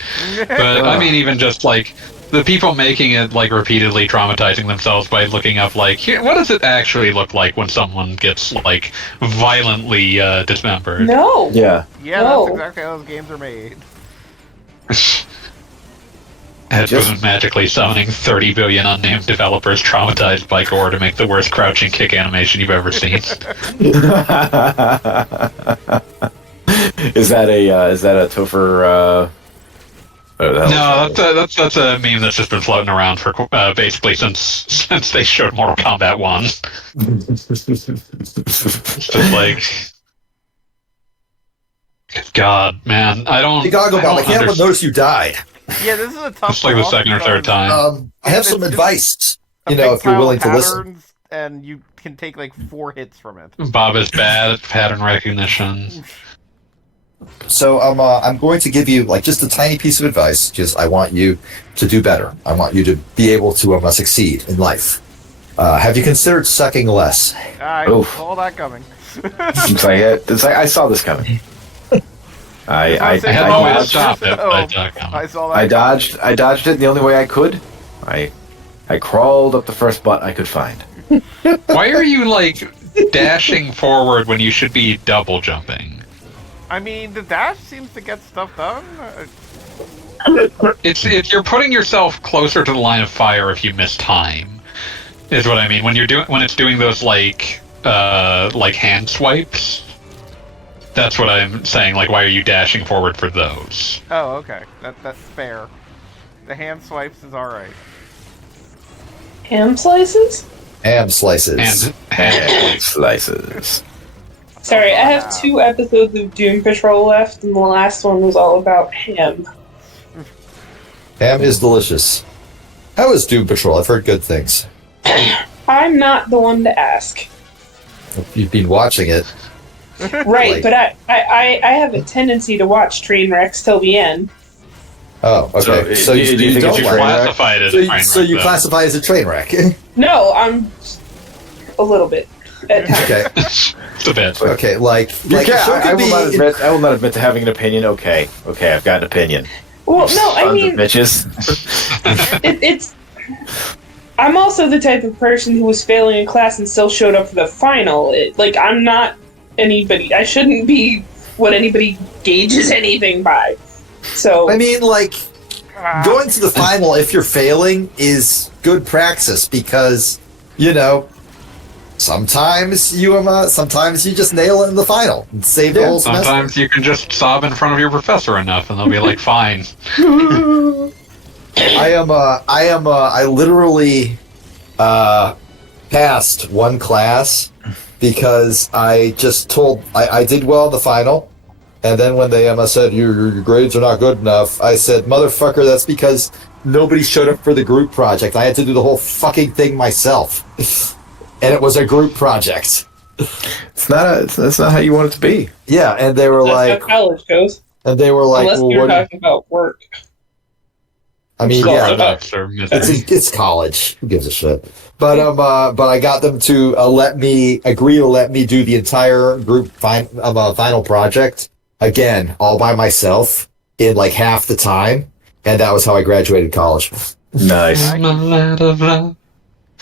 but I mean, even just like the people making it, like repeatedly traumatizing themselves by looking up, like, here, what does it actually look like when someone gets like violently dismembered? No. Yeah. Yeah, No. that's exactly how those games are made. Has Just- been magically summoning 30 billion unnamed developers traumatized by gore to make the worst crouching kick animation you've ever seen. Is that a Topher? No, that's a meme that's just been floating around for basically since they showed Mortal Kombat 1. It's just like, God, man, I don't. You gotta go I back. I don't can't understand. notice you died. Yeah, this is a tough. It's like the boss second or third because time. I have some It's just advice. a You know, big if you're pile willing of to listen. patterns, and you can take like 4 hits from it. Bob is bad at pattern recognition. So I'm going to give you like just a tiny piece of advice. Just I want you to do better. I want you to be able to succeed in life. Have you considered sucking less? I Oof. saw that coming. It's like I saw this coming. I I said, had oh, no way to it's stop just- it, oh, but, I saw that. I coming. dodged it the only way I could. I crawled up the first butt I could find. Why are you like dashing forward when you should be double jumping? I mean, the dash seems to get stuff done. It's you're putting yourself closer to the line of fire if you miss time. Is what I mean when it's doing those like hand swipes. That's what I'm saying. Like, why are you dashing forward for those? Oh, okay. That's fair. The hand swipes is alright. Ham slices? Ham slices. And Slices. Sorry, I have 2 episodes of Doom Patrol left, and the last one was all about ham. Ham is delicious. How is Doom Patrol? I've heard good things. I'm not the one to ask. You've been watching it. Right, Like- but I have a tendency to watch train wrecks till the end. Oh, okay. So, do you think don't it's a like train it. wreck? Classified as So, a train so wreck, you though. classify it as a train wreck. No, I'm a little bit at times. Okay. It's a bit. Okay, like You a can't- show I could will be- not admit. I will not admit to having an opinion. Okay, I've got an opinion. Well, no, I Sons of mean, bitches. it's. I'm also the type of person who was failing a class and still showed up for the final. Like, I'm not anybody. I shouldn't be what anybody gauges anything by. So, I mean, like, going to the final if you're failing is good praxis because, you know, sometimes you just nail it in the final and save the whole semester. Sometimes you can just sob in front of your professor enough, and they'll be like, "Fine." I literally passed one class because I did well in the final, and then when they said your grades are not good enough, I said, motherfucker, that's because nobody showed up for the group project. I had to do the whole fucking thing myself, and it was a group project. That's not how you want it to be. Yeah, and they were that's like, how college goes. well, Unless you're what? talking about work. I mean, Sorry. yeah. Products or methods. It's college. Who gives a shit? But I got them to agree to let me do the entire group final project again, all by myself in like half the time, and that was how I graduated college. Nice. I'm a lad of love.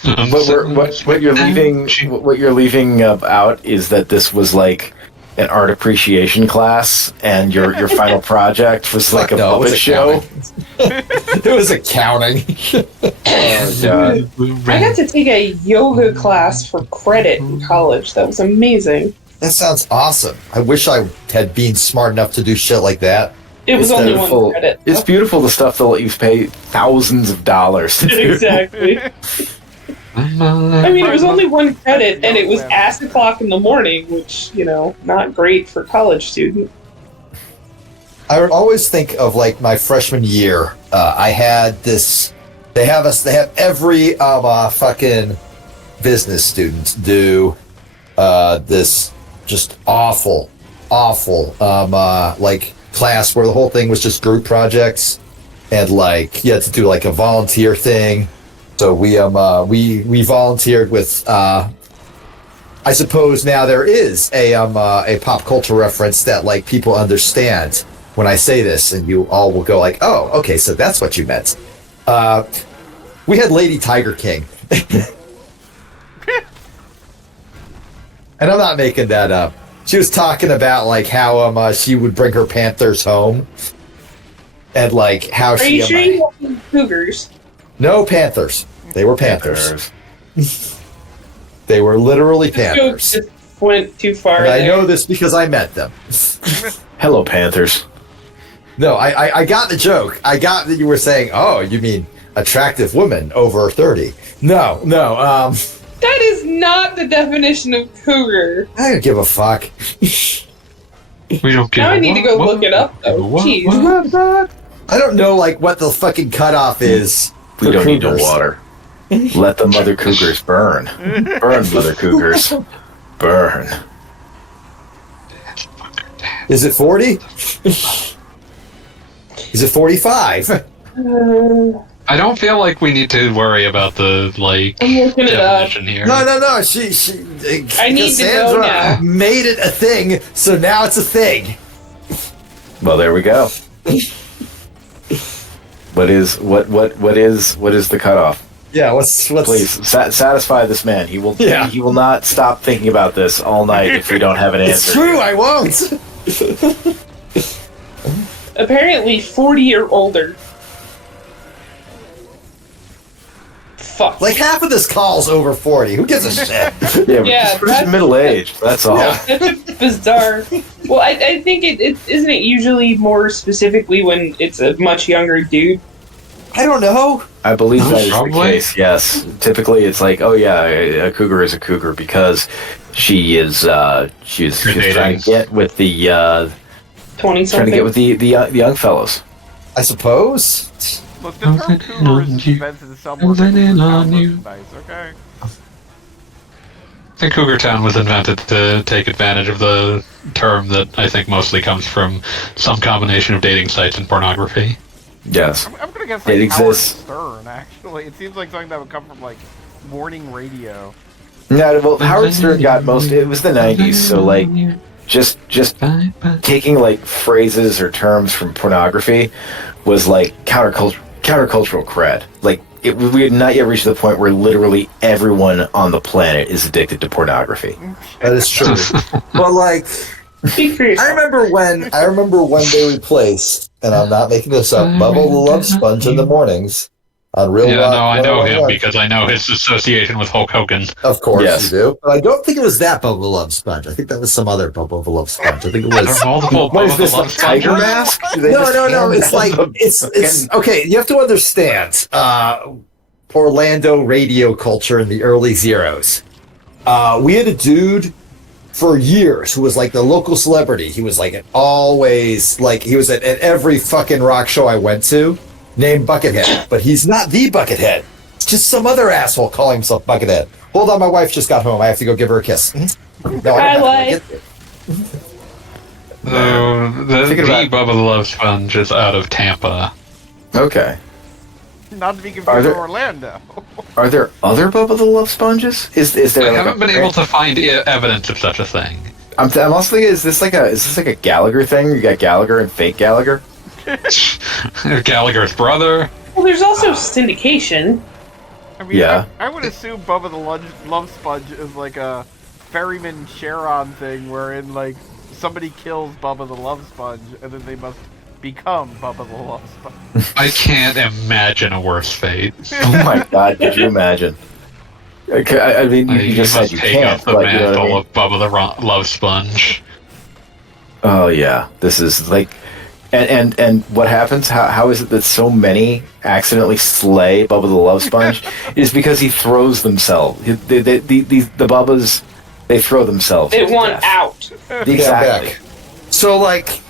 What you're leaving out is that this was like an art appreciation class, and your final project was like a No, it was puppet show. accounting. It was accounting. Oh, God. I got to take a yoga class for credit in college. That was amazing. That sounds awesome. I wish I had been smart enough to do shit like that. It was It's only beautiful. one credit. It's beautiful the stuff they'll let you pay thousands of dollars to do. Exactly. I mean, it was only one credit, and it was at o'clock in the morning, which, you know, not great for college student. I would always think of like my freshman year. I had this. They have every fucking business student do this just awful like class where the whole thing was just group projects, and like you had to do like a volunteer thing. So we volunteered with. I suppose now there is a pop culture reference that like people understand when I say this, and you all will go like, "Oh, okay, so that's what you meant." We had Lady Tiger King, and I'm not making that up. She was talking about like how she would bring her panthers home, and like how Are she. you sure you want cougars? No panthers. They were panthers. They were literally This joke panthers. just went too far. And I there. know this because I met them. Hello, Panthers. No, I got the joke. I got that you were saying, oh, you mean attractive women over 30. No. That is not the definition of cougar. I don't give a fuck. We don't give Now a I need to go what? look it up, though. What? Jeez. I don't know, like, what the fucking cutoff is. We for don't need no cougars. water. Let the mother cougars burn. Burn, mother cougars. Burn. Is it 40? Is it 45? I don't feel like we need to worry about the I'm looking it up. definition here. No. She I need to know Cassandra now. made it a thing, so now it's a thing. Well, there we go. What is the cutoff? Yeah, what's Please satisfy this man. He will. Yeah. He will not stop thinking about this all night if we don't have an It's answer. true, I won't. Apparently 40 or older. Fuck. Like half of this call's over 40. Who gives a shit? Yeah, Yeah, we're that's- middle aged. That's all. Yeah. That's bizarre. Well, I think it isn't it usually more specifically when it's a much younger dude. I don't know. I believe that is the Probably. case. Yes. Typically, it's like, oh yeah, a cougar is a cougar because she's trying to get with the 20 trying to something. get with the young fellows. I suppose. Look, the term cougar is invented somewhere in merchandise, okay? I think Cougar Town was invented to take advantage of the term that I think mostly comes from some combination of dating sites and pornography. Yes. I'm gonna guess It like Howard exists. Stern, actually. It seems like something that would come from, like, morning radio. Yeah, well, Howard Stern got most. It was the '90s, so like, just taking like phrases or terms from pornography was like countercultural cred. Like, we had not yet reached the point where literally everyone on the planet is addicted to pornography. That is true. But like, Speak for I yourself. remember when they replaced, and I'm not making this up, Bubble the Love Sponge in the mornings on Real Yeah, Rock. no, I know him 101. because I know his association with Hulk Hogan. Of course Yes. you do. But I don't think it was that Bubble the Love Sponge. I think that was some other Bubble the Love Sponge. I think it There was. are multiple What is Bubba this, the like Love Tiger Sponges? Mask? Do they No, just no. hand It's them like the it's okay. You have to understand Orlando radio culture in the early zeros. We had a dude for years who was like the local celebrity. He was like always like he was at every fucking rock show I went to, named Buckethead. But he's not the Buckethead. It's just some other asshole calling himself Buckethead. Hold on, my wife just got home. I have to go give her a kiss. No, I don't Hi, have to. wife. The Thinking about- Bubba the Love Sponge is out of Tampa. Okay. Not to be confused Are with there- Orlando. Are there other Bubba the Love Sponges? Is there? I like haven't been able to find evidence of such a thing. I'm also thinking, is this like a Gallagher thing? You got Gallagher and fake Gallagher. Gallagher's brother. Well, there's also syndication. I mean, Yeah. I would assume Bubba the Love Sponge is like a Ferryman Sharon thing wherein, like, somebody kills Bubba the Love Sponge and then they must become Bubba the Love Sponge. I can't imagine a worse fate. Oh my God! Could you imagine? Okay, I mean, you just said must you take can't. up the But you know what I mantle mean? of Bubba the Love Sponge. Oh yeah, this is like, and what happens? How is it that so many accidentally slay Bubba the Love Sponge? Is because he throws themselves. The Bubbas, they throw themselves. They to want death. out. Exactly. Back. So, like,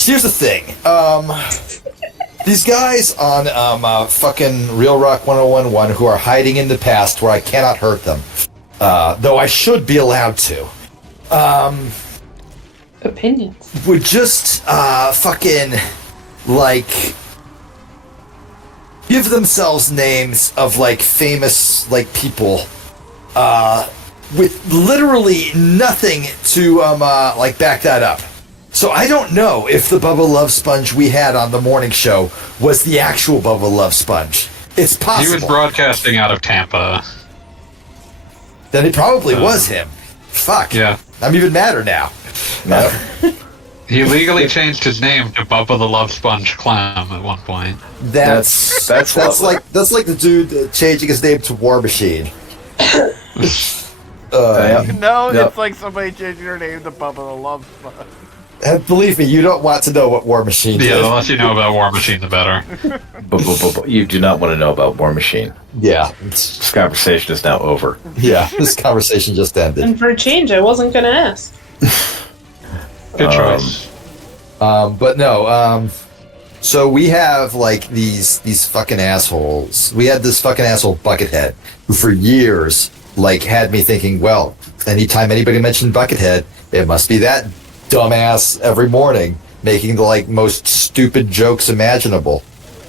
here's the thing. These guys on fucking Real Rock 1011 who are hiding in the past where I cannot hurt them, though I should be allowed to, Opinions. would just fucking, like, give themselves names of, like, famous, like, people with literally nothing to, like, back that up. So I don't know if the Bubba Love Sponge we had on the morning show was the actual Bubba Love Sponge. It's possible. He was broadcasting out of Tampa. Then it probably was him. Fuck. Yeah. I'm even madder now. He legally changed his name to Bubba the Love Sponge Clam at one point. That's lovely. that's like the dude changing his name to War Machine. Yeah. No, Yep. it's like somebody changing their name to Bubba the Love Sponge. And believe me, you don't want to know what War Machine Yeah, did. the less you know about War Machine, the better. You do not want to know about War Machine. Yeah. This conversation is now over. Yeah. This conversation just ended. And for a change, I wasn't going to ask. Good choice. But no, so we have like these fucking assholes. We had this fucking asshole Buckethead who for years like had me thinking, well, anytime anybody mentioned Buckethead, it must be that dumbass every morning making the like most stupid jokes imaginable.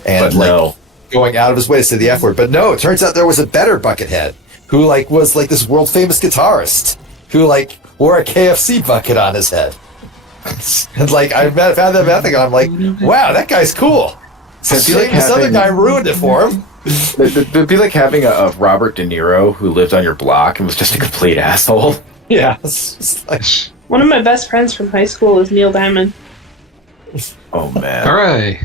And But like no. going out of his way to say the F word. But no, it turns out there was a better Buckethead who like was like this world famous guitarist who like wore a KFC bucket on his head. And like I found that ethic, I'm like, wow, that guy's cool. So it'd be like This other having- guy ruined it for him. It'd be like having a Robert De Niro who lived on your block and was just a complete asshole. Yeah. It's just like, One of my best friends from high school is Neil Diamond. Oh man. Hooray!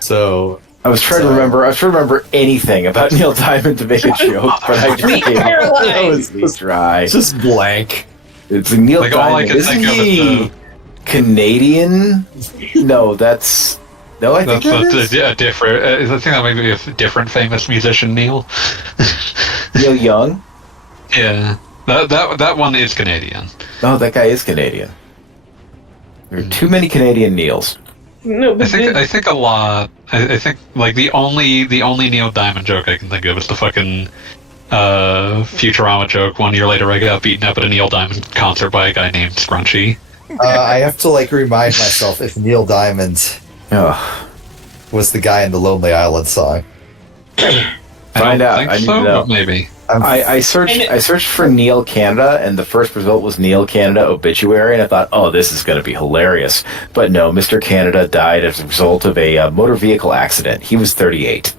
so I was trying to remember anything about Neil Diamond to make a joke, but I just Sweet can't. Caroline. That was just dry. it's just blank. It's Neil Like, all I Diamond. could Isn't think of he is Canadian? No, that's no. I think That's that is a different. I think that might be a different famous musician, Neil. Neil Young. Yeah, that one is Canadian. No, that guy is Canadian. There are too many Canadian Neils. No, but I think a lot. I think like the only Neil Diamond joke I can think of is the fucking Futurama joke. 1 year later, I got beaten up at a Neil Diamond concert by a guy named Scrunchy. I have to like remind myself if Neil Diamond was the guy in the Lonely Island song. Find out. Think I need so, to know. but maybe. I searched for Neil Canada, and the first result was Neil Canada obituary, and I thought, oh, this is going to be hilarious. But no, Mr. Canada died as a result of a motor vehicle accident. He was 38.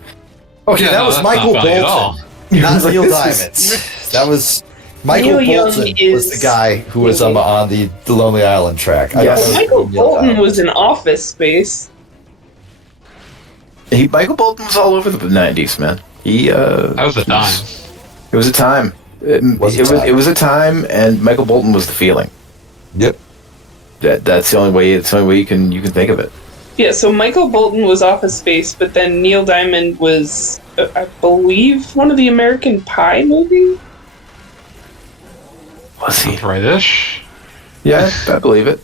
Okay, Yeah, that no, was that's Michael not funny at all. Bolton, not Neil Diamond. That was Michael Neil Young Bolton was the guy who was on the Lonely Island track. I Yes. don't know Michael who Neil Bolton Diamond was in Office Space. Michael Bolton was all over the 90s, man. That was the time. It was a time. It was a time, and Michael Bolton was the feeling. Yep. That's the only way. It's the only way you can think of it. Yeah, so Michael Bolton was Office Space, but then Neil Diamond was, I believe, one of the American Pie movies? Was he? Right-ish. Yeah, I believe it.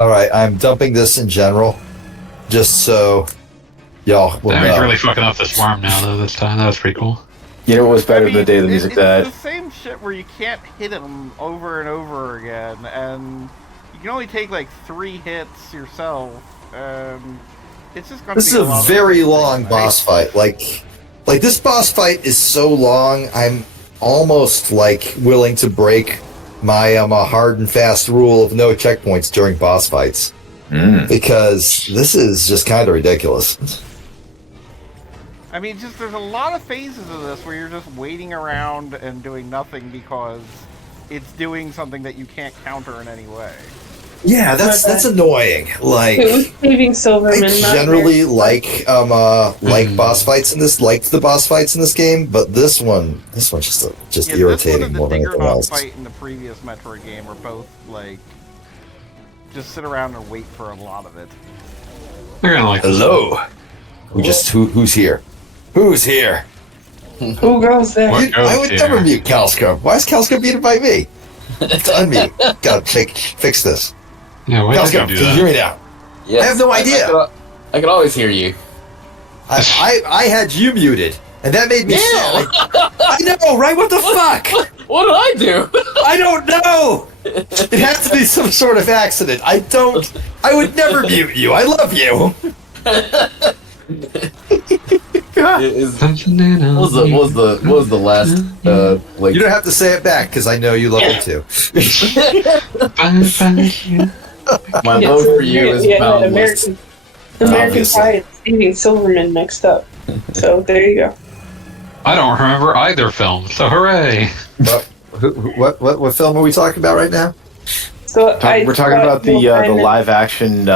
All right, I'm dumping this in general, just so y'all will Damn, he's know. really fucking up this worm now, though, this time. That was pretty cool. You know what was better than the day the music it's died? the same shit where you can't hit him over and over again, and you can only take like 3 hits yourself. It's just going to This be is a lot of very things, long right? boss fight. Like this boss fight is so long. I'm almost like willing to break my hard and fast rule of no checkpoints during boss fights because this is just kind of ridiculous. I mean, just there's a lot of phases of this where you're just waiting around and doing nothing because it's doing something that you can't counter in any way. Yeah, that's annoying. Like It was saving Silverman. I not generally American like boss fights in this, liked the boss fights in this game, but this one's just Yeah, irritating more this than one and the anything Digger else. fight in the previous Metroid game are both like just sit around and wait for a lot of it. They're gonna like this Hello. Who's here? Who's here? Who goes there? What? I would here. never mute Calsco. Why is Calsco muted by me? It's unmute. Gotta fix this. Yeah, why did Calsco, you do can you that? hear me now? Yes, I have no idea. I can always hear you. I had you muted, and that made me sad. I know, right? What the fuck? What did I do? I don't know. It has to be some sort of accident. I would never mute you. I love you. What was the last like? You don't have to say it back because I know you love it too. My Yeah, love so for you is that boundless. American Obviously. Pie and saving Silverman mixed up. So there you go. I don't remember either film, so hooray! What film are we talking about right now? So We're talking about the live action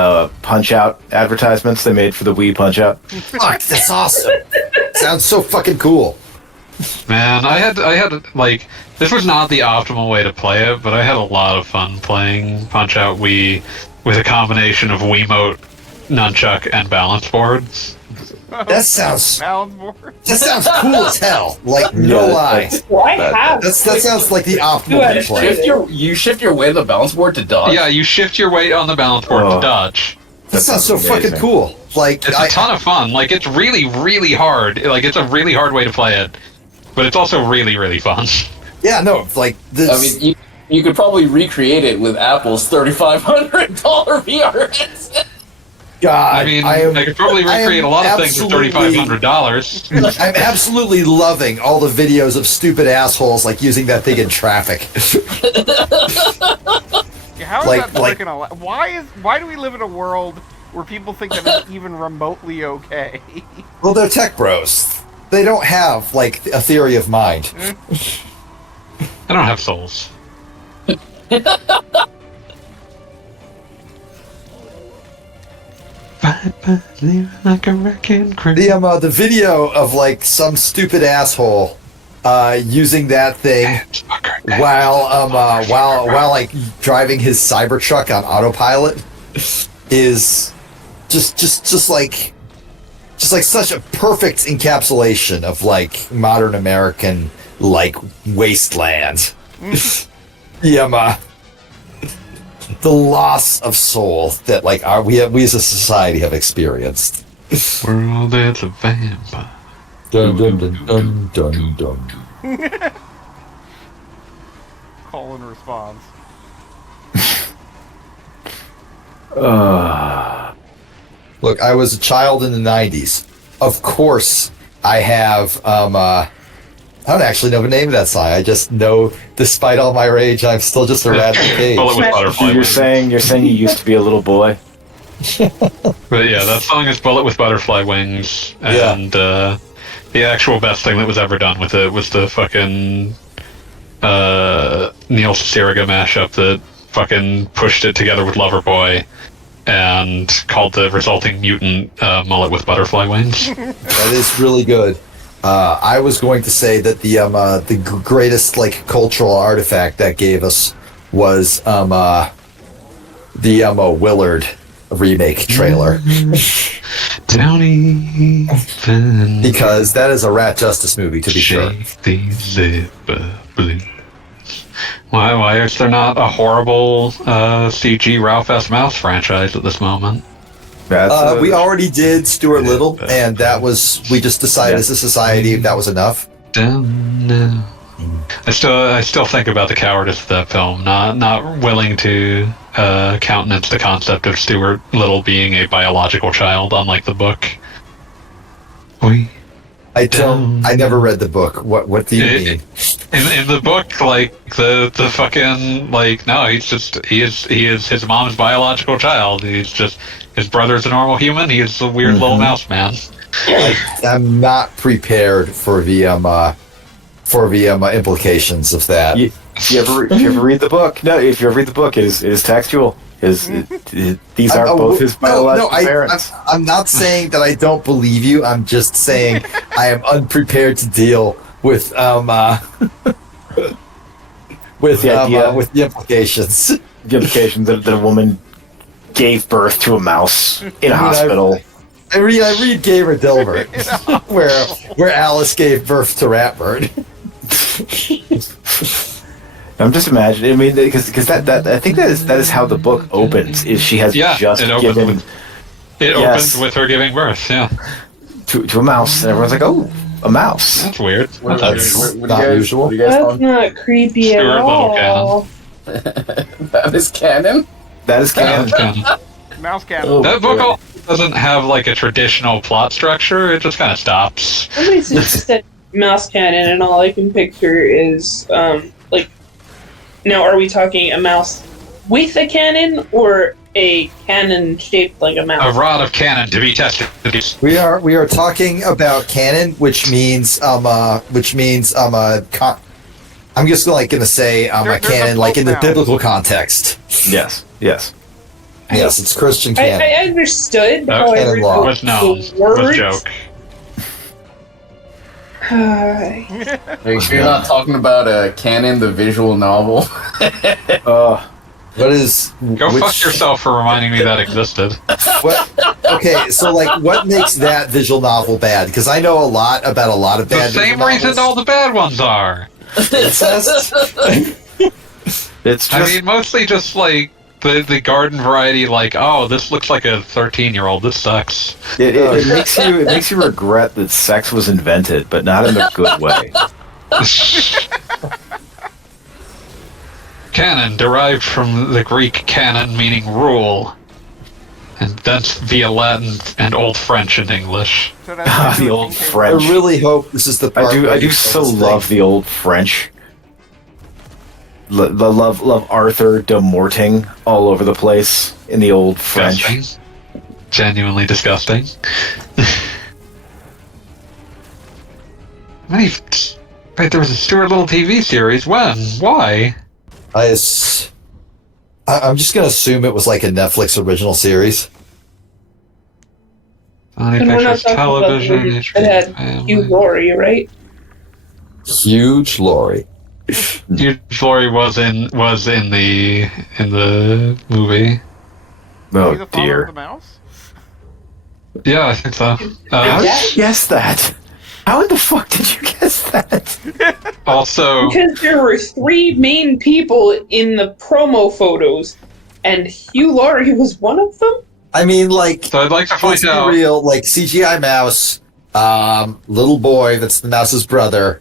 Punch Out advertisements they made for the Wii Punch Out. Fuck, that's awesome. Sounds so fucking cool. Man, I had like this was not the optimal way to play it, but I had a lot of fun playing Punch Out Wii with a combination of Wiimote, nunchuck, and balance boards. That sounds Balance board. cool as hell. Like no Yeah, lie. Well, I have. That sounds like the optimal way to play. You shift your way to the balance board to dodge. Yeah, you shift your weight on the balance board Oh. to dodge. That sounds so amazing. fucking cool. Like It's a ton of fun. Like it's really, really hard. Like it's a really hard way to play it, but it's also really, really fun. yeah, no, like this. I mean, you could probably recreate it with Apple's $3,500 VR headset. God, I mean, am- I could probably I am recreate a lot of things for absolutely- $3,500. I'm absolutely loving all the videos of stupid assholes like using that thing in traffic. Yeah, how is Like- that like- freaking alive? Why do we live in a world where people think that it's even remotely okay? Well, they're tech bros. They don't have like a theory of mind. I don't have souls. Like a wrecking crew. The video of like some stupid asshole using that thing while like driving his Cybertruck on autopilot is just like such a perfect encapsulation of like modern American like wasteland. the loss of soul that like we as a society have experienced. World is a vampire. Dun dun dun dun dun dun. Call and response. Look, I was a child in the 90s. Of course, I have, I don't actually know the name of that song. I just know, despite all my rage, I'm still just a rat in a cage. Bullet with butterfly You're wings. saying you used to be a little boy. But yeah, that song is Bullet with Butterfly Wings, and the actual best thing that was ever done with it was the fucking Neil Cicierega mashup that fucking pushed it together with Loverboy and called the resulting mutant Mullet with Butterfly Wings. That is really good. I was going to say that the greatest like cultural artifact that gave us was the Willard remake trailer. Downey Because that is a Rat Justice movie, to be sure. Why is there not a horrible CG Ralph S. Mouse franchise at this moment? We already did Stuart Little, and that was we just decided as a society that was enough. I still think about the cowardice of that film, not willing to countenance the concept of Stuart Little being a biological child, unlike the book. I never read the book. What do you mean? In the book, like the fucking like no, he is his mom's biological child. He's just his brother's a normal human. He is a weird little mouse man. I'm not prepared for the implications of that. You ever read the book? No, if you ever read the book, it is textual. These are both his biological parents. I'm not saying that I don't believe you. I'm just saying I am unprepared to deal with the implications. The implications that a woman gave birth to a mouse in a hospital. I read Gamer Dilbert, where Alice gave birth to Ratbird. I'm just imagining. I mean, because that I think that is how the book opens. Is she has just given? It opens with her giving birth. Yeah, to a mouse, and everyone's like, "Oh, a mouse." That's weird. That's not usual. That's not creepy at Stuart Little all. That is canon. That is canon. Mouse cat. Oh, That book boy. also doesn't have like a traditional plot structure. It just kind of stops. Somebody said mouse cannon, and all I can picture is like. Now, are we talking a mouse with a cannon, or a cannon shaped like a A mouse? rod of cannon to be tested. We are talking about canon, which means I'm just gonna say a There's a canon like in the book now. biblical context. Yes. Yes, it's Christian I canon. understood. Okay. However, Law. Was known. the words. Was joke. Are you sure you're not talking about Canon, the visual novel? What is Go fuck yourself for reminding me that existed. What? Okay, so like, what makes that visual novel bad? Because I know a lot about a lot of The bad. same visual reason novels. all the bad ones are. Incest? It's just I mean, mostly just like the garden variety. Like, oh, this looks like a 13-year-old. This sucks. it makes you regret that sex was invented, but not in a good way. Canon derived from the Greek canon, meaning rule, and thence via Latin and Old French and English. So that's The old I French. really hope this is the part. I where do you so this thing. love the old French. Love Arthur de Morting all over the place in the old French. Disgusting. Genuinely disgusting. Wait, there was a Stuart Little TV series. When? Why? I'm just gonna assume it was like a Netflix original series. Sony And we're not Pictures talking about the Television. movie HBO that had Family. Hugh Laurie, right? Huge Lori. Hugh Laurie was in the movie. Oh the father dear. of the mouse? Yeah, I think so. How did you guess that? How in the fuck did you guess that? Also, Because there were three main people in the promo photos, and Hugh Laurie was one of them. I mean, like, So I'd like to let's find be out. real, like CGI mouse, little boy that's the mouse's brother,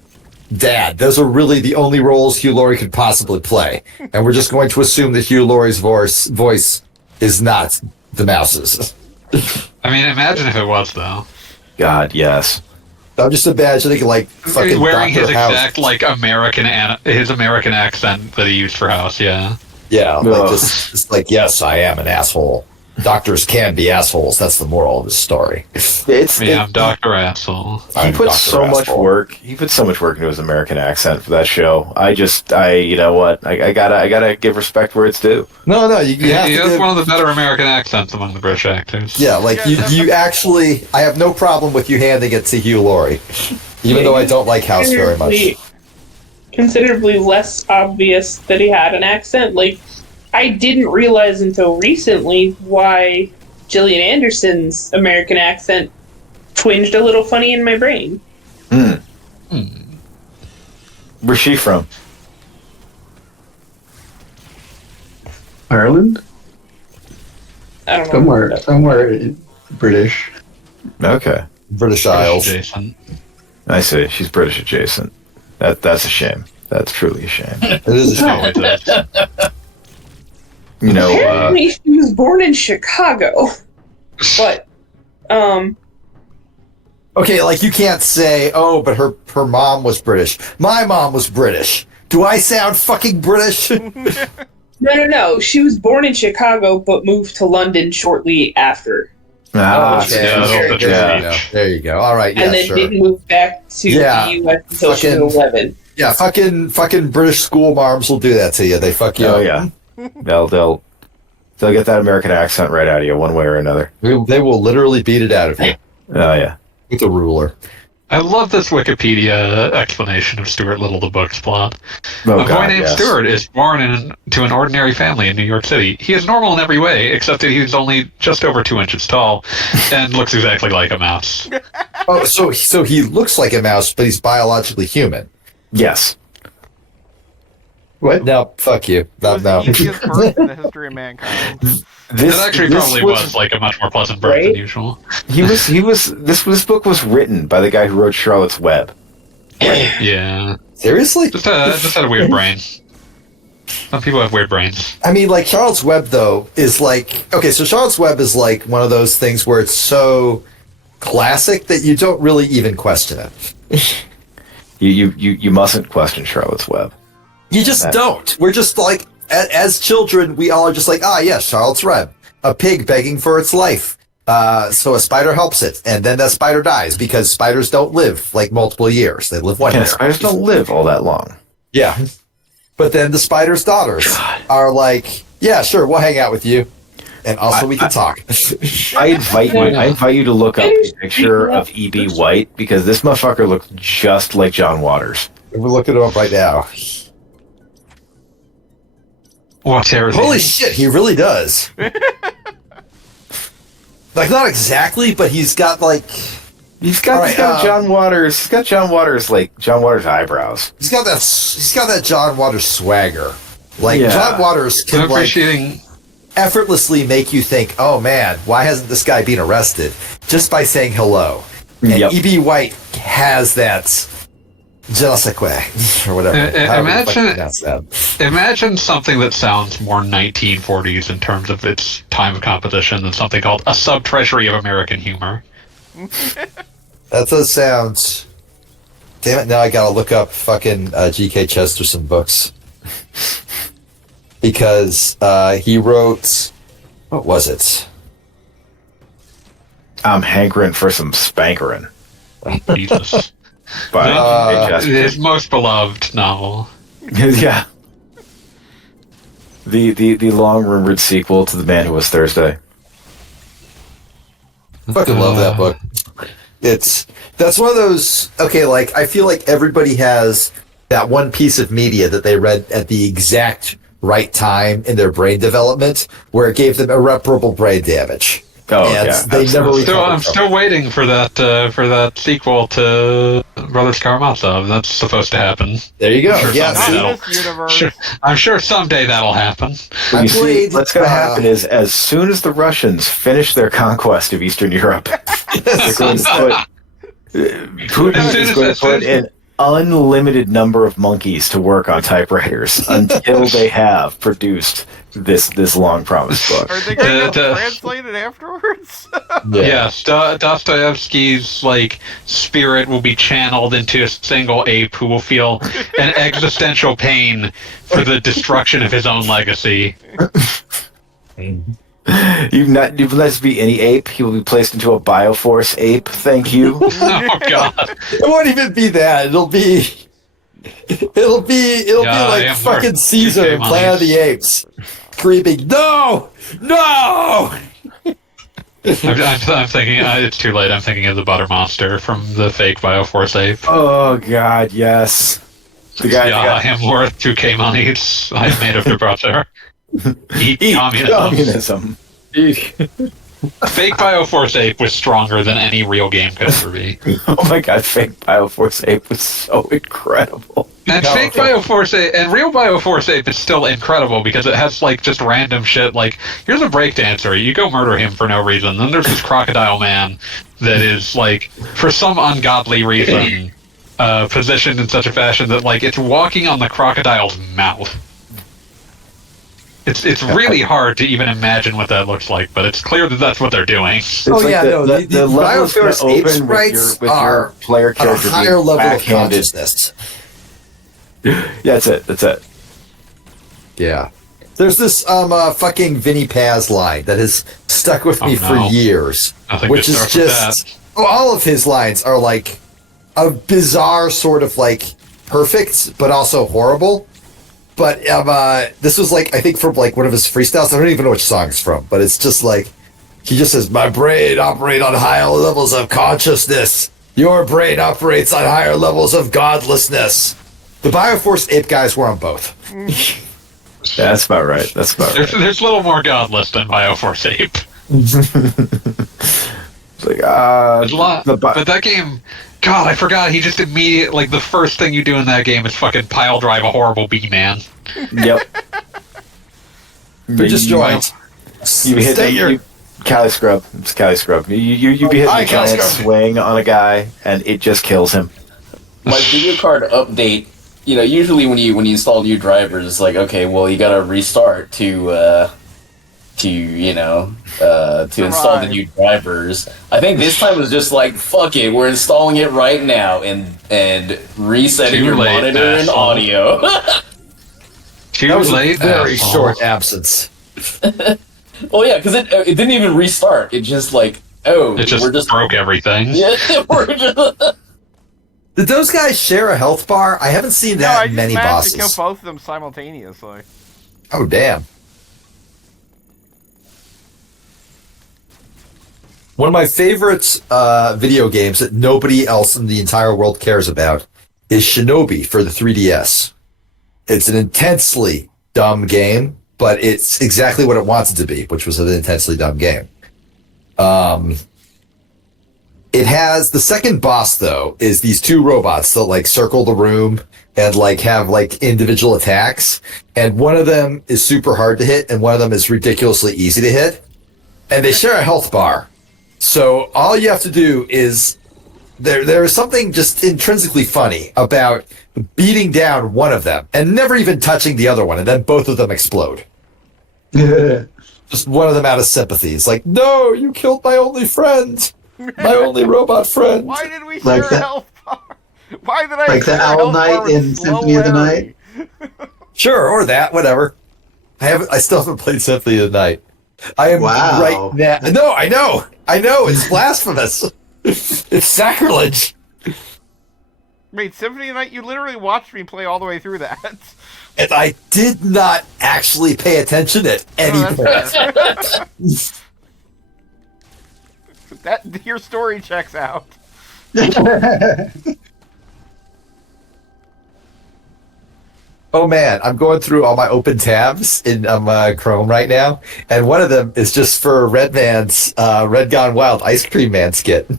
dad. Those are really the only roles Hugh Laurie could possibly play, and we're just going to assume that Hugh Laurie's voice is not the mouse's. I mean, imagine if it was though. God, yes. I'm just imagining like fucking Wearing Dr. his House. exact like his American accent that he used for House. Yeah. Yeah, like Ugh. just like, yes, I am an asshole. Doctors can be assholes. That's the moral of the story. I'm Dr. Asshole. He I'm put Dr. so much Asshole. work. He put so much work into his American accent for that show. You know what? I gotta give respect where it's due. No, you He have to has give, one of the better American accents among the British actors. yeah, like you actually, I have no problem with you handing it to Hugh Laurie, even though I don't like House very much. Considerably less obvious that he had an accent. Like, I didn't realize until recently why Gillian Anderson's American accent twinged a little funny in my brain. Where's she from? Ireland? I don't know. Somewhere British. Okay, British Isles. Jason. I see. She's British adjacent. That's a shame. That's truly a shame. It is a shame. Always is. You know, Apparently, she was born in Chicago. But, Okay, like you can't say, oh, but her mom was British. My mom was British. Do I sound fucking British? no. She was born in Chicago, but moved to London shortly after. Okay, Yeah, there, that's there you yeah. go. There you go. All right, yeah, And then sure. didn't move back to Yeah. the U.S. until she was Fucking- 11. Yeah, fucking British school marms will do that to you. They fuck you Oh up. yeah. They'll get that American accent right out of you one way or another. They will literally beat it out of you Oh yeah. with a ruler. I love this Wikipedia explanation of Stuart Little, the book's plot. Oh, A boy God, named yes. Stuart is born to an ordinary family in New York City. He is normal in every way, except that he's only just over 2 inches tall and looks exactly like a mouse. Oh, so he looks like a mouse, but he's biologically human. Yes. What? No, fuck you. It No, was no. the easiest birth in the history of mankind. This It actually this probably was like a much more pleasant birth than Right? usual. This book was written by the guy who wrote Charlotte's Web. Yeah. Seriously? Just had a weird brain. Some people have weird brains. I mean, like, Charlotte's Web, though, is like... Okay, so Charlotte's Web is like one of those things where it's so classic that you don't really even question it. You mustn't question Charlotte's Web. You just don't. We're just like, as children, we all are just like, yes, Charlotte's Web. A pig begging for its life. So a spider helps it, and then that spider dies because spiders don't live like multiple years. They live 1 year. Yeah, spiders don't live all that long. Yeah. But then the spider's daughters are like, yeah, sure, we'll hang out with you. And also we can talk. I invite you to look up a picture of E.B. White because this motherfucker looks just like John Waters. We're looking it up right now. What's everything? Holy shit, he really does. Like, not exactly, but he's got like... He's got John Waters. He's got John Waters eyebrows. He's got that John Waters swagger. Like, Yeah. John Waters I'm can, like, appreciating. effortlessly make you think, oh man, why hasn't this guy been arrested? Just by saying hello. And Yep. E.B. White has that je ne sais quoi, or whatever. However the fuck you pronounce that. Imagine something that sounds more 1940s in terms of its time of composition than something called a sub-treasury of American humor. That does sound... Damn it, now I gotta look up fucking G.K. Chesterton books. Because he wrote... What was it? I'm hankering for some spankering. Jesus. By His most beloved novel. yeah. The long rumored sequel to The Man Who Was Thursday. Fucking love that book. That's one of those, okay, like, I feel like everybody has that one piece of media that they read at the exact right time in their brain development where it gave them irreparable brain damage. Oh, and yeah, they never absolutely. recovered I'm from still waiting for that sequel to Brothers Karamazov. That's supposed to happen. There you go. Sure, Yeah, Not someday in see, this universe. Sure, I'm sure someday that'll happen. But I you see, played, what's going to happen is, as soon as the Russians finish their conquest of Eastern Europe, they're going to Putin As soon is as- going as to soon put as- an unlimited number of monkeys to work on typewriters until they have produced this long promised book. Are they going to The- translate it afterwards? Yes, Dostoevsky's spirit will be channeled into a single ape who will feel an existential pain for the destruction of his own legacy. You've let us be any ape. He will be placed into a Bioforce ape. Thank you. Oh God! it won't even be that. It'll be Yeah, I like am fucking worth Caesar 2K in Planet of the Apes, screaming, "No, no!" I'm thinking it's too late. I'm thinking of the butter monster from the fake Bioforce ape. Oh God, yes. The guy. Yeah, I am worth 2K monies. I am made of the brother. Eat Communism. Fake Bioforce ape was stronger than any real game could ever be. Oh my God, fake Bioforce ape was so incredible. And fake Bioforce Ape and real Bioforce Ape is still incredible because it has just random shit. Here's a breakdancer, you go murder him for no reason. Then there's this crocodile man that is for some ungodly reason positioned in such a fashion that it's walking on the crocodile's mouth. It's really hard to even imagine what that looks like, but it's clear that that's what they're doing. It's The levels that Bioforce ape open sprites with your player at a character higher being level of backhanded. consciousness. Yeah, that's it. Yeah. There's this fucking Vinny Paz line that has stuck with me for no. years, Nothing which good is starts with just all of his lines are a bizarre sort of perfect, but also horrible. But this was I think from one of his freestyles. I don't even know which song it's from, but it's just he just says, "My brain operates on higher levels of consciousness. Your brain operates on higher levels of godlessness." The Bioforce ape guys were on both. That's about right. There's a little more godless than Bioforce Ape. It's There's a lot, but that game, God, I forgot. He just immediately the first thing you do in that game is fucking pile drive a horrible bee man. Yep. They're just joined. You hit Stay here. Cali Scrub. It's Cali Scrub. You be hitting Hi, a Cali giant Scrub. swing on a guy, and it just kills him. My video card update, usually when you install new drivers, it's okay, well, you gotta restart to install the new drivers. I think this time was just fuck it, we're installing it right now and resetting Too your late, monitor and asshole. audio. Too That was late. a very asshole. short absence. Well, yeah, because it didn't even restart. It just It just we're just broke everything. yeah, we're just. Did those guys share a health bar? I haven't seen No, I that just many managed to bosses. kill both of them simultaneously. Oh, damn. One of my favorite video games that nobody else in the entire world cares about is Shinobi for the 3DS. It's an intensely dumb game, but it's exactly what it wants it to be, which was an intensely dumb game. It has the second boss though is these two robots that circle the room and have individual attacks, and one of them is super hard to hit and one of them is ridiculously easy to hit, and they share a health bar. So all you have to do is there is something just intrinsically funny about beating down one of them and never even touching the other one, and then both of them explode. Just one of them out of sympathy. It's no, you killed my only friend. My only robot friend. Why did we Like share a that- health bar? Why did I Like the share a Owl health bar Knight with in Slow Symphony of the Larry? Sure, or that, whatever. I still haven't played Symphony of the Night. I am Wow. right now. No, I know, it's blasphemous. It's sacrilege. Wait, Symphony of the Night? You literally watched me play all the way through that. And I did not actually pay attention at any Oh, that's point. fair. Your story checks out. Oh man, I'm going through all my open tabs in Chrome right now, and one of them is just for Red Man's Red Gone Wild Ice Cream Man skit.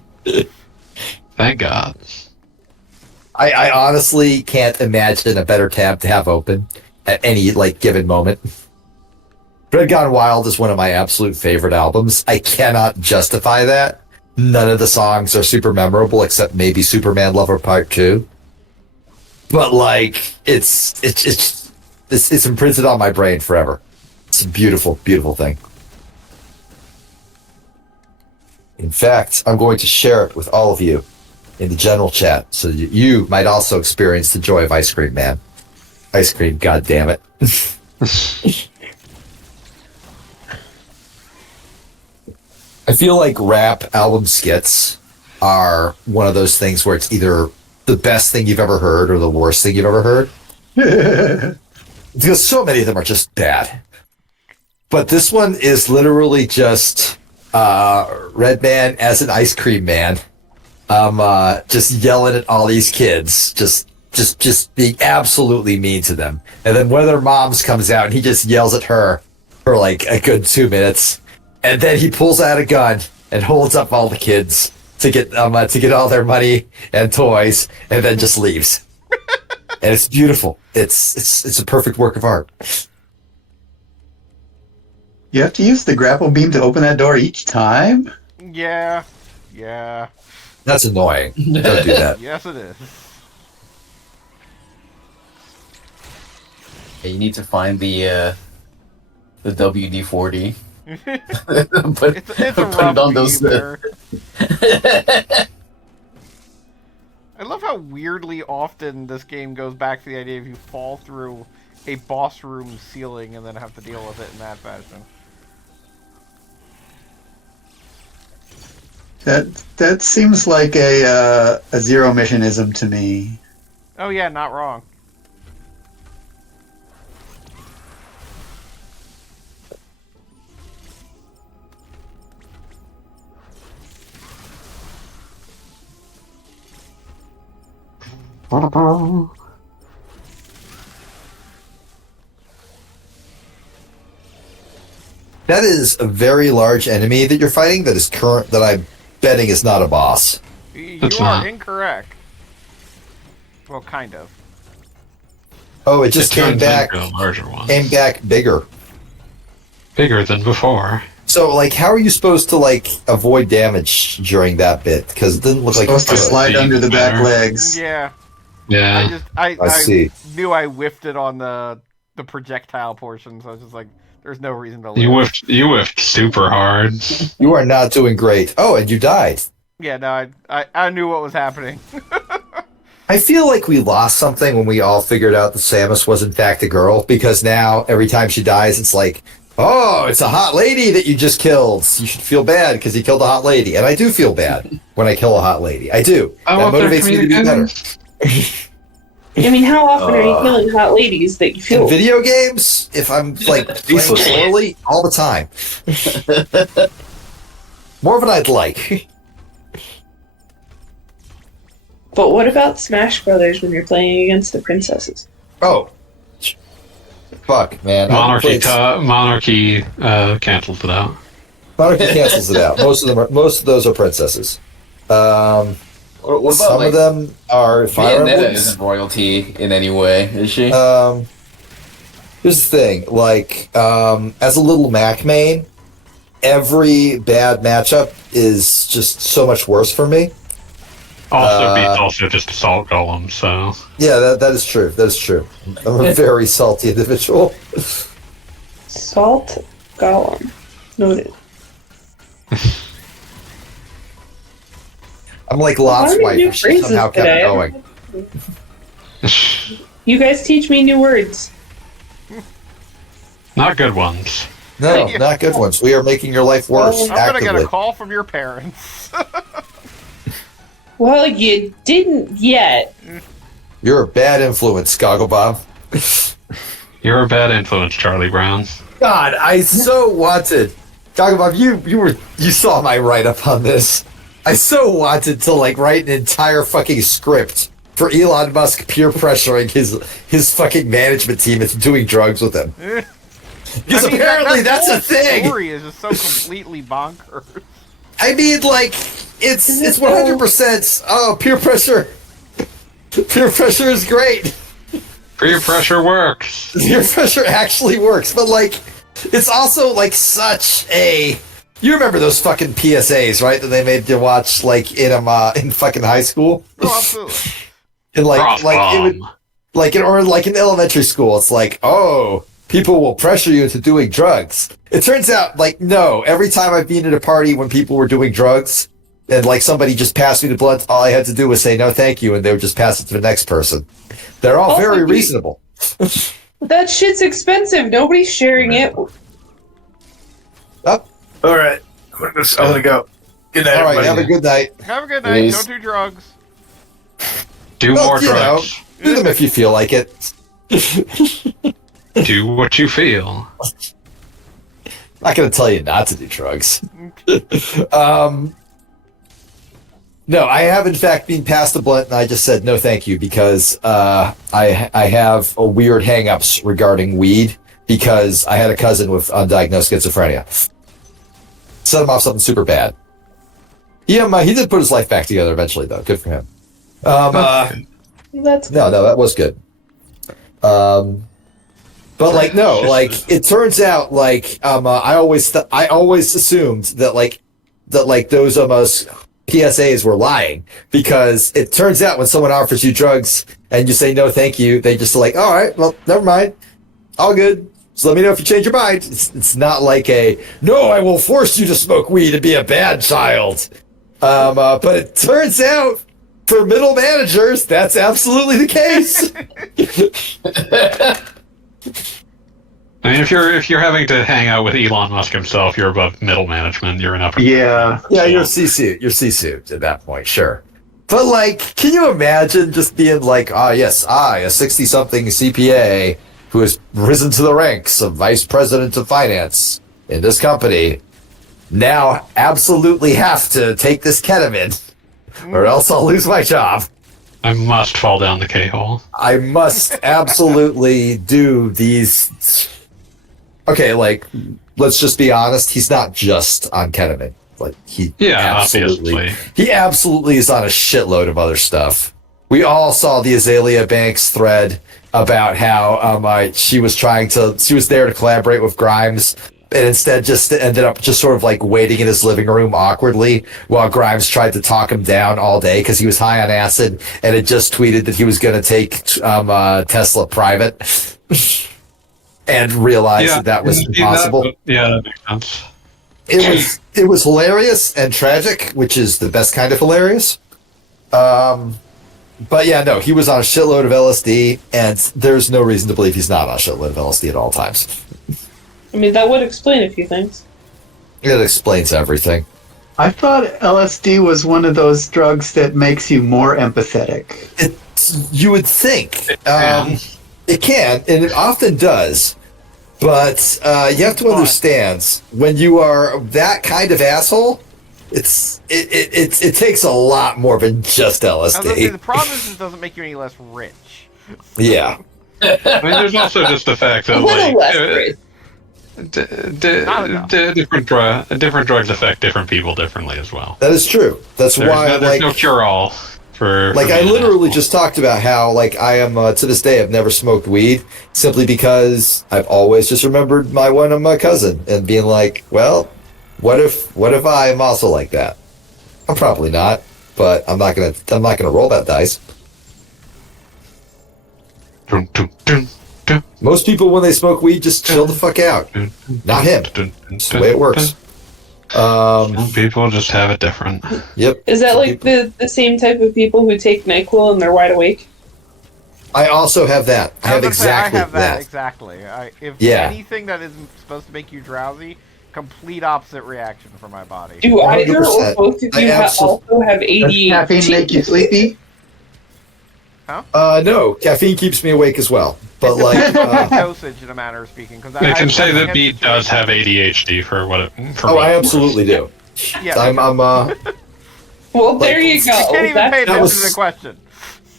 Thank God. I honestly can't imagine a better tab to have open at any like given moment. Red Gone Wild is one of my absolute favorite albums. I cannot justify that. None of the songs are super memorable except maybe Superman Lover Part 2. But like it's imprinted on my brain forever. It's a beautiful, beautiful thing. In fact, I'm going to share it with all of you in the general chat so that you might also experience the joy of Ice Cream Man. Ice cream, god damn it. I feel like rap album skits are one of those things where it's either the best thing you've ever heard or the worst thing you've ever heard. Because so many of them are just bad. But this one is literally just Redman as an ice cream man. Just yelling at all these kids, just being absolutely mean to them. And then one of their moms comes out and he just yells at her for like a good 2 minutes. And then he pulls out a gun and holds up all the kids to get all their money and toys, and then just leaves. And it's beautiful. It's a perfect work of art. You have to use the grapple beam to open that door each time? Yeah. That's annoying. Don't do that. Yes, it is. Yeah, you need to find the WD-40. put It's a put rough it on those. beaver. I love how weirdly often this game goes back to the idea of you fall through a boss room ceiling and then have to deal with it in that fashion. That seems like a zero missionism to me. Oh yeah, not wrong. That is a very large enemy that you're fighting that I'm betting is not a boss. You It's are not. incorrect. Well, kind of. Oh, it just came turns back into a larger one. bigger. Bigger than before. So, like, how are you supposed to, like, avoid damage during that bit? Because it didn't look like... Supposed to slide under the back legs. Yeah. Yeah. I see. knew I whiffed it on the projectile portion, so I was just like, there's no reason to live. You whiffed super hard. You are not doing great. Oh, and you died. Yeah, no, I knew what was happening. I feel like we lost something when we all figured out that Samus was in fact a girl, because now every time she dies, it's like, oh, it's a hot lady that you just killed. You should feel bad because you killed a hot lady. And I do feel bad when I kill a hot lady. I do. I That want their motivates me to be better. I mean, how often are you killing hot ladies that you In feel? video games, if I'm like playing poorly, all the time. More than I'd like. But what about Smash Brothers when you're playing against the princesses? Oh. Fuck, man. Monarchy cancels it out. Monarchy cancels it out. Most of those are princesses. What about Some like of them are Fire Bayonetta Emblems. isn't royalty in any way, is she? Here's the thing, like, as a little Mac main, every bad matchup is just so much worse for me. It's also just assault golem, so Yeah, that is true. That is true. I'm a very salty individual. Salt Golem. Noted. I'm like Lot's Why are wife. new If she somehow phrases kept today? going. You guys teach me new words. not good ones. No, not good ones. We are making your life worse. I'm I'm gonna actively. get a call from your parents. Well, you didn't yet. You're a bad influence, Gogglebob. You're a bad influence, Charlie Brown. God, I so wanted. Gogglebob, you saw my write-up on this. I so wanted to like write an entire fucking script for Elon Musk peer pressuring his fucking management team into doing drugs with him. Because I mean, apparently that that's a thing. The story is just so completely bonkers. I mean, like, it's 100% peer pressure. Peer pressure is great. Peer pressure works. Peer pressure actually works, but like, it's also like such a. You remember those fucking PSAs, right? That they made you watch like in fucking high school. Oh, absolutely. And Cross it would, bomb. like in elementary school, it's like, oh, people will pressure you into doing drugs. It turns out, like, no. Every time I've been at a party when people were doing drugs, and like somebody just passed me the blunt, all I had to do was say no, thank you, and they would just pass it to the next person. They're all very reasonable. That shit's expensive. Nobody's sharing it. Up. All right. I'm gonna go. Good night, All right. everybody. Have a good night. Have a good night. Peace. Don't do drugs. Do Well, more you know, drugs. do them if you feel like it. Do what you feel. Not going to tell you not to do drugs. No, I have in fact been passed the blunt, and I just said no, thank you, because I have a weird hang-ups regarding weed because I had a cousin with undiagnosed schizophrenia. Set him off something super bad. Yeah, he did put his life back together eventually, though. Good for him. That's No, that was good. But like, no, like it turns out, like I always assumed that those almost PSAs were lying, because it turns out when someone offers you drugs and you say no, thank you, they just are like, all right, well, never mind, all good. So let me know if you change your mind. It's not like a no, I will force you to smoke weed and be a bad child. But it turns out, for middle managers, that's absolutely the case. I mean, if you're having to hang out with Elon Musk himself, you're above middle management. You're an upper. Yeah. Yeah, you're C-suit. You're C-suit at that point, sure. But like, can you imagine just being like, ah, yes, I, a 60-something CPA who has risen to the ranks of vice president of finance in this company, now absolutely have to take this ketamine, or else I'll lose my job. I must fall down the K-hole. I must absolutely do these. Okay, like, let's just be honest. He's not just on ketamine. Like, he obviously. he absolutely is on a shitload of other stuff. We all saw the Azalea Banks thread about how she was there to collaborate with Grimes, and instead just ended up just sort of like waiting in his living room awkwardly while Grimes tried to talk him down all day because he was high on acid and had just tweeted that he was going to take Tesla private and realized that was impossible. That makes sense. It was hilarious and tragic, which is the best kind of hilarious. But yeah, no, he was on a shitload of LSD, and there's no reason to believe he's not on a shitload of LSD at all times. I mean, that would explain a few things. It explains everything. I thought LSD was one of those drugs that makes you more empathetic. You would think. It can, and it often does. But you have to understand, when you are that kind of asshole, it takes a lot more than just I was gonna say, LSD. the problem is it doesn't make you any less rich. Yeah. I mean, there's also just the fact that A little less great. different drugs affect different people differently as well. That is true. That's why, There's no cure-all for. Like, for I being an literally asshole. just talked about how, like, I am, to this day, I've never smoked weed, simply because I've always just remembered my cousin, and being like, well, what if I am also like that? I'm probably not, but I'm not gonna roll that dice. Dun, dun, dun, dun, Most people, when they smoke weed, just chill the fuck out. dun, Not him. dun, That's the way it works. Some people just have it different. Yep. Is that like the same type of people who take NyQuil and they're wide awake? I also have that. I have exactly I have that that. exactly. If Yeah. anything that isn't supposed to make you drowsy, complete opposite reaction for my body. Do either or 100%. both of I you also have Does ADHD? caffeine make you sleepy? No, caffeine keeps me awake as well. But like, Dosage, in a manner of speaking, because I can say that Beat does have ADHD for what it. For oh, what I it's absolutely do. Yeah, I'm Well, there you go. you can't even That's- pay attention was- to the question.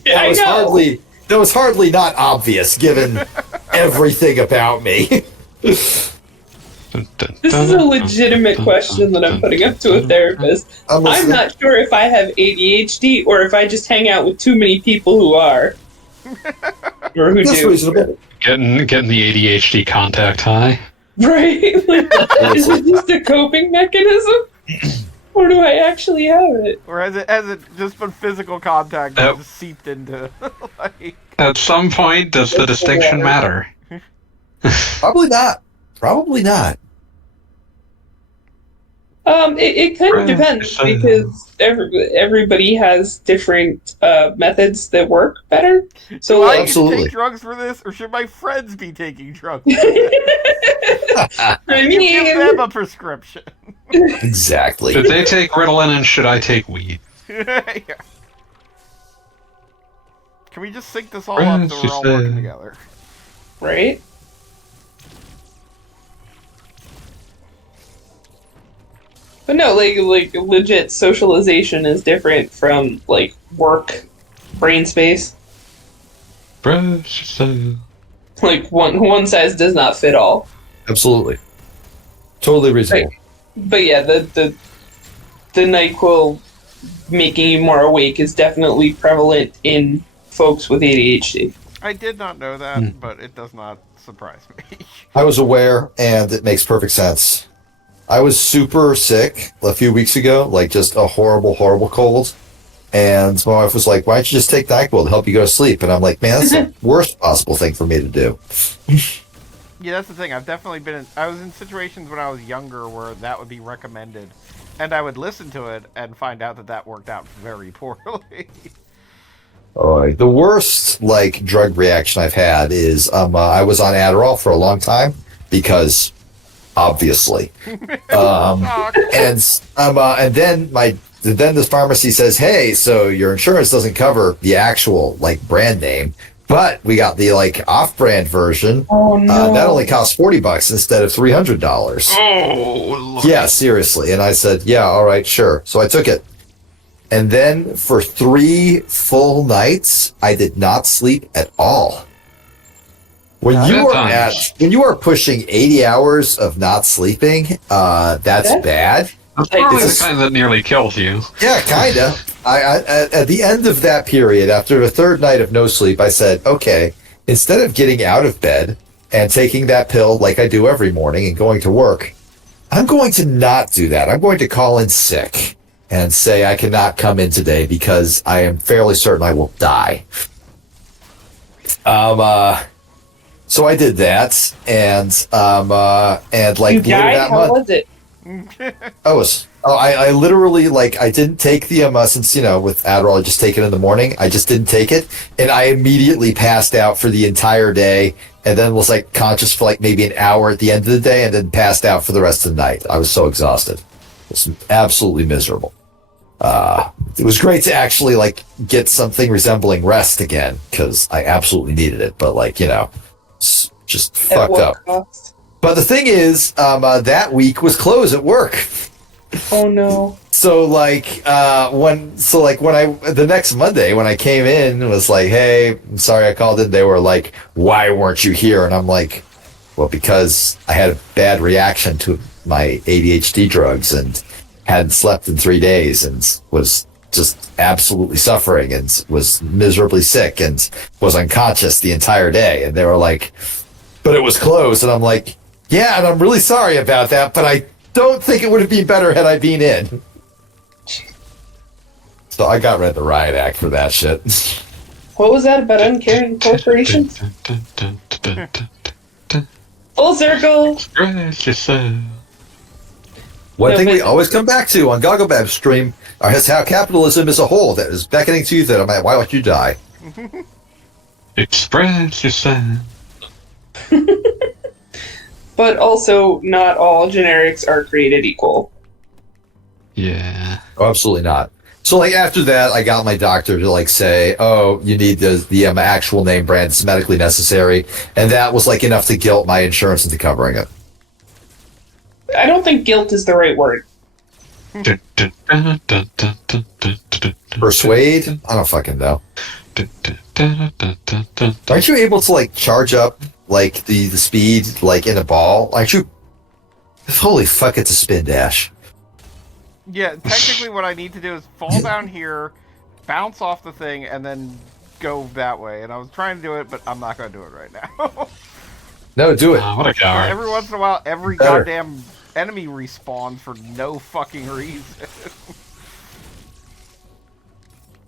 I know. That was hardly not obvious given everything about me. worth. This is a legitimate question that I'm putting up to a therapist. I'm not sure if I have ADHD or if I just hang out with too many people who are. Or who That's do. reasonable. Getting the ADHD contact high. Right? Like, is it just a coping mechanism? Or do I actually have it? Or has it just been physical contact that just seeped into, like... At some point, does the distinction matter? Probably not. Probably not. It kind of depends because everybody has different methods that work better. So Do I like, get to take drugs for this, or should my friends be taking drugs? I You give mean, them a prescription. Exactly. Should they take Ritalin and should I take weed? Yeah. Can we just sync this all up so we're all working together? right? But no, like legit socialization is different from like work brain space. Like one size does not fit all. Absolutely. Totally reasonable. Right. But yeah, the NyQuil making you more awake is definitely prevalent in folks with ADHD. I did not know that, but it does not surprise me. I was aware, and it makes perfect sense. I was super sick a few weeks ago, like just a horrible, horrible cold. And my wife was like, why don't you just take NyQuil to help you go to sleep? And I'm like, man, that's the worst possible thing for me to do. Yeah, that's the thing. I've definitely been I was in situations when I was younger where that would be recommended. And I would listen to it and find out that worked out very poorly. The worst, like, drug reaction I've had is I was on Adderall for a long time because... obviously. And then this pharmacy says, hey, so your insurance doesn't cover the actual like brand name, but we got the like off-brand version. Oh no. That only costs $40 instead of $300. Oh, Yeah, seriously. And I said, yeah, all right, sure. So I took it. And then for 3 full nights, I did not sleep at all. When you are pushing 80 hours of not sleeping, that's bad. That's probably the kind that nearly kills you. Yeah, kinda. At the end of that period, after the 3rd night of no sleep, I said, okay, instead of getting out of bed and taking that pill like I do every morning and going to work, I'm going to not do that. I'm going to call in sick and say I cannot come in today because I am fairly certain I will die. So I did that, and like You later died? that How month, was it? I literally like I didn't take the since with Adderall I just take it in the morning. I just didn't take it, and I immediately passed out for the entire day, and then was like conscious for like maybe an hour at the end of the day, and then passed out for the rest of the night. I was so exhausted. It was absolutely miserable. It was great to actually like get something resembling rest again because I absolutely needed it, but like just fucked up. Cost? But the thing is, that week was closed at work. Oh no. So like when the next Monday when I came in it was like, hey, I'm sorry I called in. They were like, why weren't you here? And I'm like, well, because I had a bad reaction to my ADHD drugs and hadn't slept in 3 days and was just absolutely suffering and was miserably sick and was unconscious the entire day. And they were like, but it was closed. And I'm like, yeah, and I'm really sorry about that, but I don't think it would have been better had I been in. So I got rid of the Riot Act for that shit. What was that about uncaring corporations? Full circle. One thing we always come back to on Gogglebab's stream is how capitalism is a whole that is beckoning to you that why don't you die? Express yourself. But also, not all generics are created equal. Yeah. Oh, absolutely not. So, like, after that, I got my doctor to, like, say, oh, you need the actual name brand. It's medically necessary. And that was, like, enough to guilt my insurance into covering it. I don't think guilt is the right word. Persuade? I don't fucking know. Aren't you able to, like, charge up, like, the speed, like, in a ball? Aren't you Holy fuck, it's a spin dash. Yeah, technically what I need to do is fall down here, bounce off the thing, and then go that way. And I was trying to do it, but I'm not going to do it right now. No, do it. What a coward. Every once in a while, every Better. goddamn enemy respawns for no fucking reason.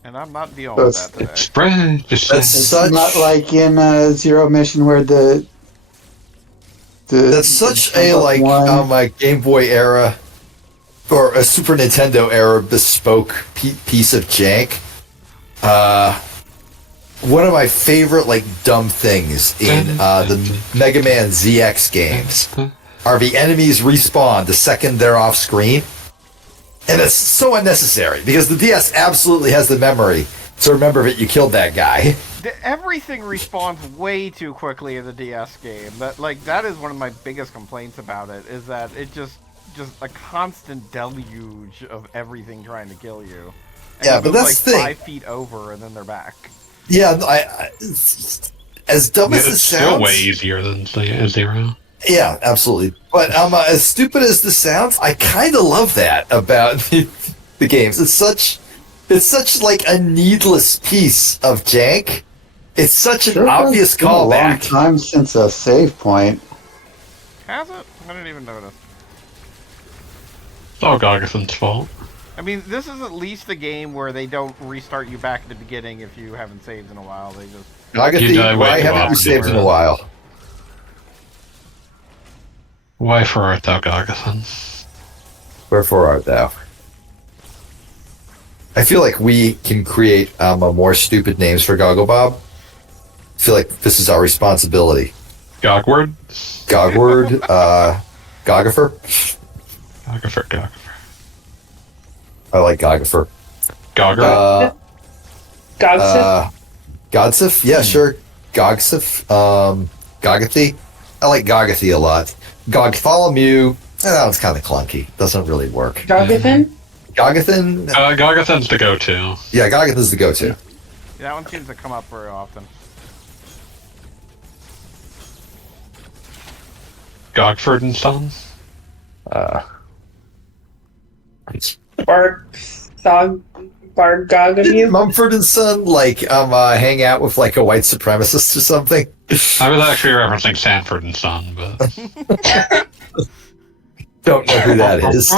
And I'm not dealing with that today. Spread. That's It's such. not like in Zero Mission where That's such a like my Game Boy era or a Super Nintendo era bespoke piece of jank. One of my favorite like dumb things in the Mega Man ZX games are the enemies respawn the second they're off screen, and it's so unnecessary because the DS absolutely has the memory to remember that you killed that guy. Everything respawns way too quickly in the DS game. That is one of my biggest complaints about it, is that it just a constant deluge of everything trying to kill you. And Yeah, you but move, that's the thing. 5 feet over and then they're back. Yeah, as dumb as It's this still sounds, way easier than Zero. yeah, absolutely. But as stupid as this sounds, I kind of love that about the games. It's such like a needless piece of jank. It's such an obvious It's been a long callback. time since a save point. Has it? I didn't even notice. It's all Gargason's fault. I mean, this is at least a game where they don't restart you back at the beginning if you haven't saved in a while. They just... Agatha, You die way why too haven't you often, saved in a bro. while? Wherefore art thou, Gargason? Wherefore art thou? I feel like we can create more stupid names for Gogglebob. I feel like this is our responsibility. Gogward? Gogward, Goggifer. Goggifer. I like Goggifer. Gogger? Godsip. Godsif? Yeah, sure. Gogsif. Gogathy? I like Gogathy a lot. Gogtholomew, that one's kind of clunky. Doesn't really work. Gogathan. Gogathan? Gargason's the go-to. Yeah, Gogathan's the go-to. That one seems to come up very often. Gogford and Son? Bargogamu. Mumford and Son, like, hang out with, like, a white supremacist or something? I was actually referencing Sanford and Son, but... Don't know who that is.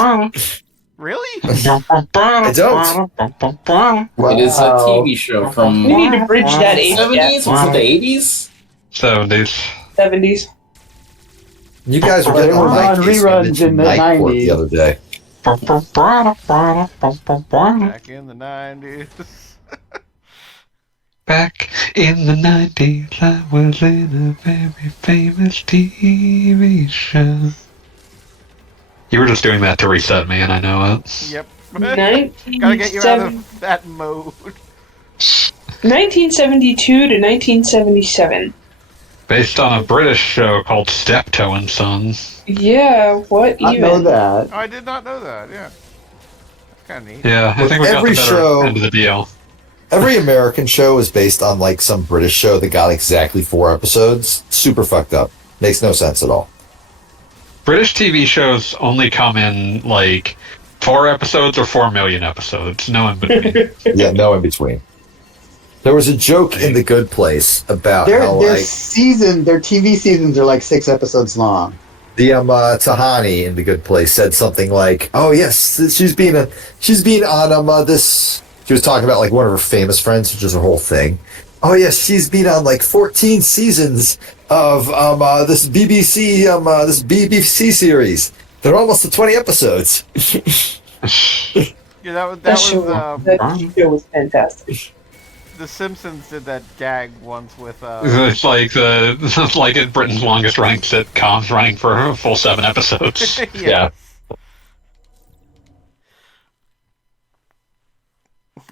Really? I don't. It is a TV show from We need to bridge that age 70s? gap. Was it the 80s? 70s. 70s. You guys were Well, getting they were on my on case when I reruns mentioned in the Night Court 90s. the other day. Back in the 90s. Back in the 90s, I was in a very famous TV show. You were just doing that to reset me, and I know it. Yep. 1970 Gotta get you out of that mode. 1972 to 1977. Based on a British show called Steptoe and Sons. Yeah, what I even? know that. Oh, I did not know that, yeah. That's kind of neat. Yeah, I With think we got every the better show- end of the deal. Every American show is based on, like, some British show that got exactly 4 episodes. Super fucked up. Makes no sense at all. British TV shows only come in, like, 4 episodes or 4 million episodes. No in between. Yeah, no in between. There was a joke in The Good Place about Their how, their like, their TV seasons are like 6 episodes long. the Tahani in The Good Place said something like, "Oh yes, she's being on this." She was talking about like one of her famous friends, which is a whole thing. Oh yes, she's been on like 14 seasons of this BBC series. They're almost to 20 episodes. Yeah, that was That show was fantastic. The Simpsons did that gag once with It's like it's like Britain's longest running sitcoms running for a full 7 episodes. Yeah.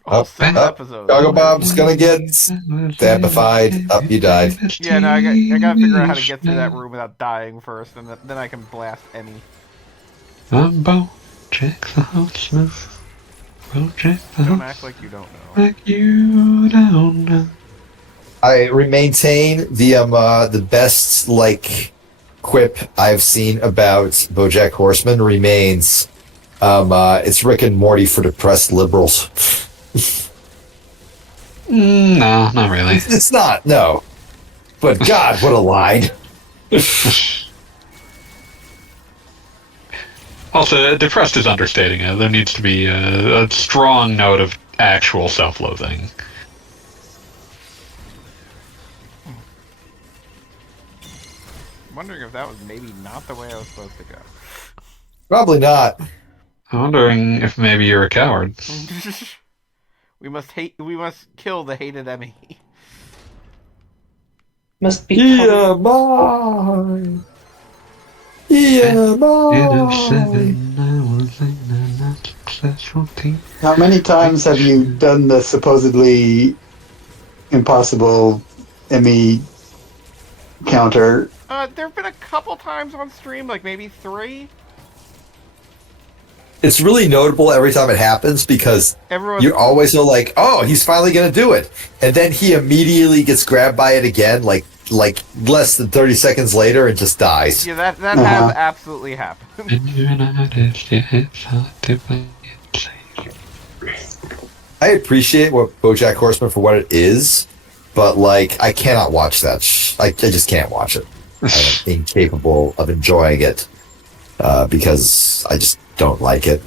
all 7 up. episodes. Goggle Bob's gonna get stampified. Up, you died. Yeah, no, I gotta figure out how to get through that room without dying first, and then I can blast any. Check the house. Check the Don't house. act like you don't know. Like you don't know. I maintain the best like quip I've seen about BoJack Horseman remains, it's Rick and Morty for depressed liberals. No, not really. It's not, no. But God, what a line. Also, depressed is understating it. There needs to be a strong note of actual self-loathing. I'm wondering if that was maybe not the way I was supposed to go. Probably not. I'm wondering if maybe you're a coward. We must kill the hated enemy. Must be. Yeah, mine. Yeah, mine. How many times have you done the supposedly impossible Emmy counter? There have been a couple times on stream, like maybe 3. It's really notable every time it happens because you always know, like, oh, he's finally going to do it. And then he immediately gets grabbed by it again, like less than 30 seconds later and just dies. Yeah, that has absolutely happened. I appreciate what BoJack Horseman for what it is, but, like, I cannot watch that. I just can't watch it. I'm incapable of enjoying it because I just don't like it.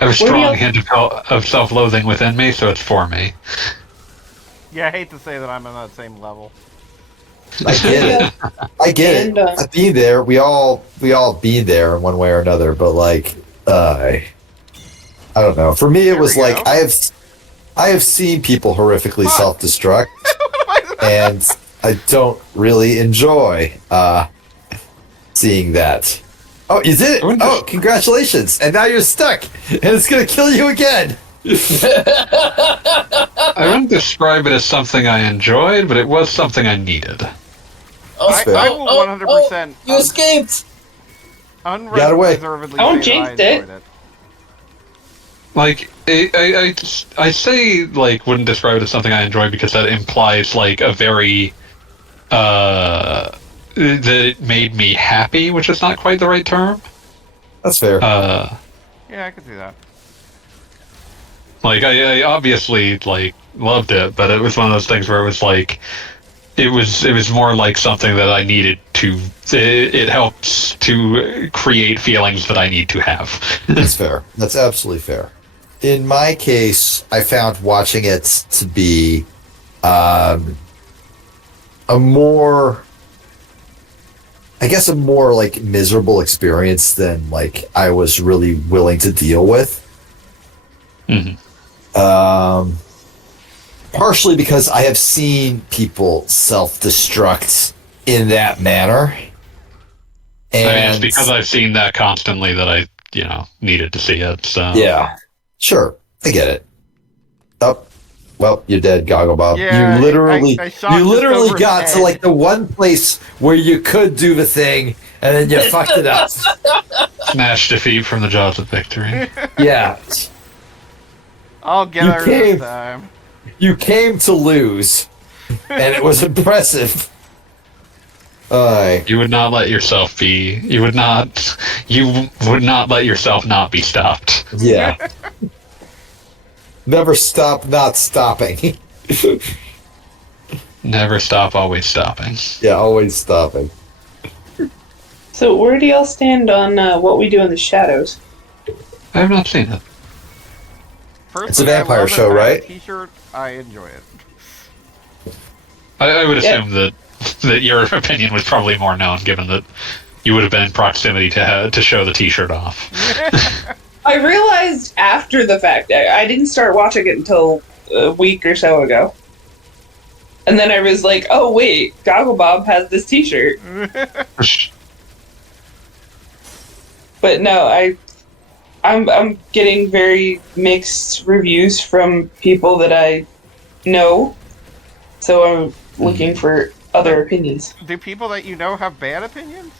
I have a strong hint of self-loathing within me, so it's for me. Yeah, I hate to say that I'm on that same level. I get it. I get it. I've been there. We all been there in one way or another. But like, I don't know. For me, it was like I have seen people horrifically self-destruct, and I don't really enjoy seeing that. Oh, you did it! Oh, congratulations! And now you're stuck, and it's gonna kill you again. I wouldn't describe it as something I enjoyed, but it was something I needed. I will 100%. You escaped. Unreservedly. Don't jinx it. Like, I say, like, wouldn't describe it as something I enjoy because that implies, like, a very, that it made me happy, which is not quite the right term. That's fair. Yeah, I could see that. Like, I obviously, like, loved it, but it was one of those things where it was, like, it was more like something that I needed to, it helps to create feelings that I need to have. That's fair. That's absolutely fair. In my case, I found watching it to be a more like miserable experience than like I was really willing to deal with. Mm-hmm. Partially because I have seen people self-destruct in that manner. And I mean, it's because I've seen that constantly that I, needed to see it, so... Yeah. Sure. I get it. Oh, well, you're dead, Gogglebob. Yeah, you literally, I shot you literally got his to head. like the one place where you could do the thing, and then you fucked it up. Snatch defeat from the jaws of victory. Yeah. I'll get her this time. You came to lose, and it was impressive. You would not let yourself be. You would not let yourself not be stopped. Yeah. Never stop not stopping. Never stop, always stopping. Yeah, always stopping. So where do y'all stand on what we do in the shadows? I have not seen it. Personally, It's a vampire I love it. show, I have a right? T-shirt. I enjoy it. I would assume that your opinion was probably more known, given that you would have been in proximity to show the T-shirt off. I realized after the fact. I didn't start watching it until a week or so ago. And then I was like, oh wait, Gogglebob has this T-shirt. But no, I'm getting very mixed reviews from people that I know. So I'm looking for other opinions. Do people that you know have bad opinions?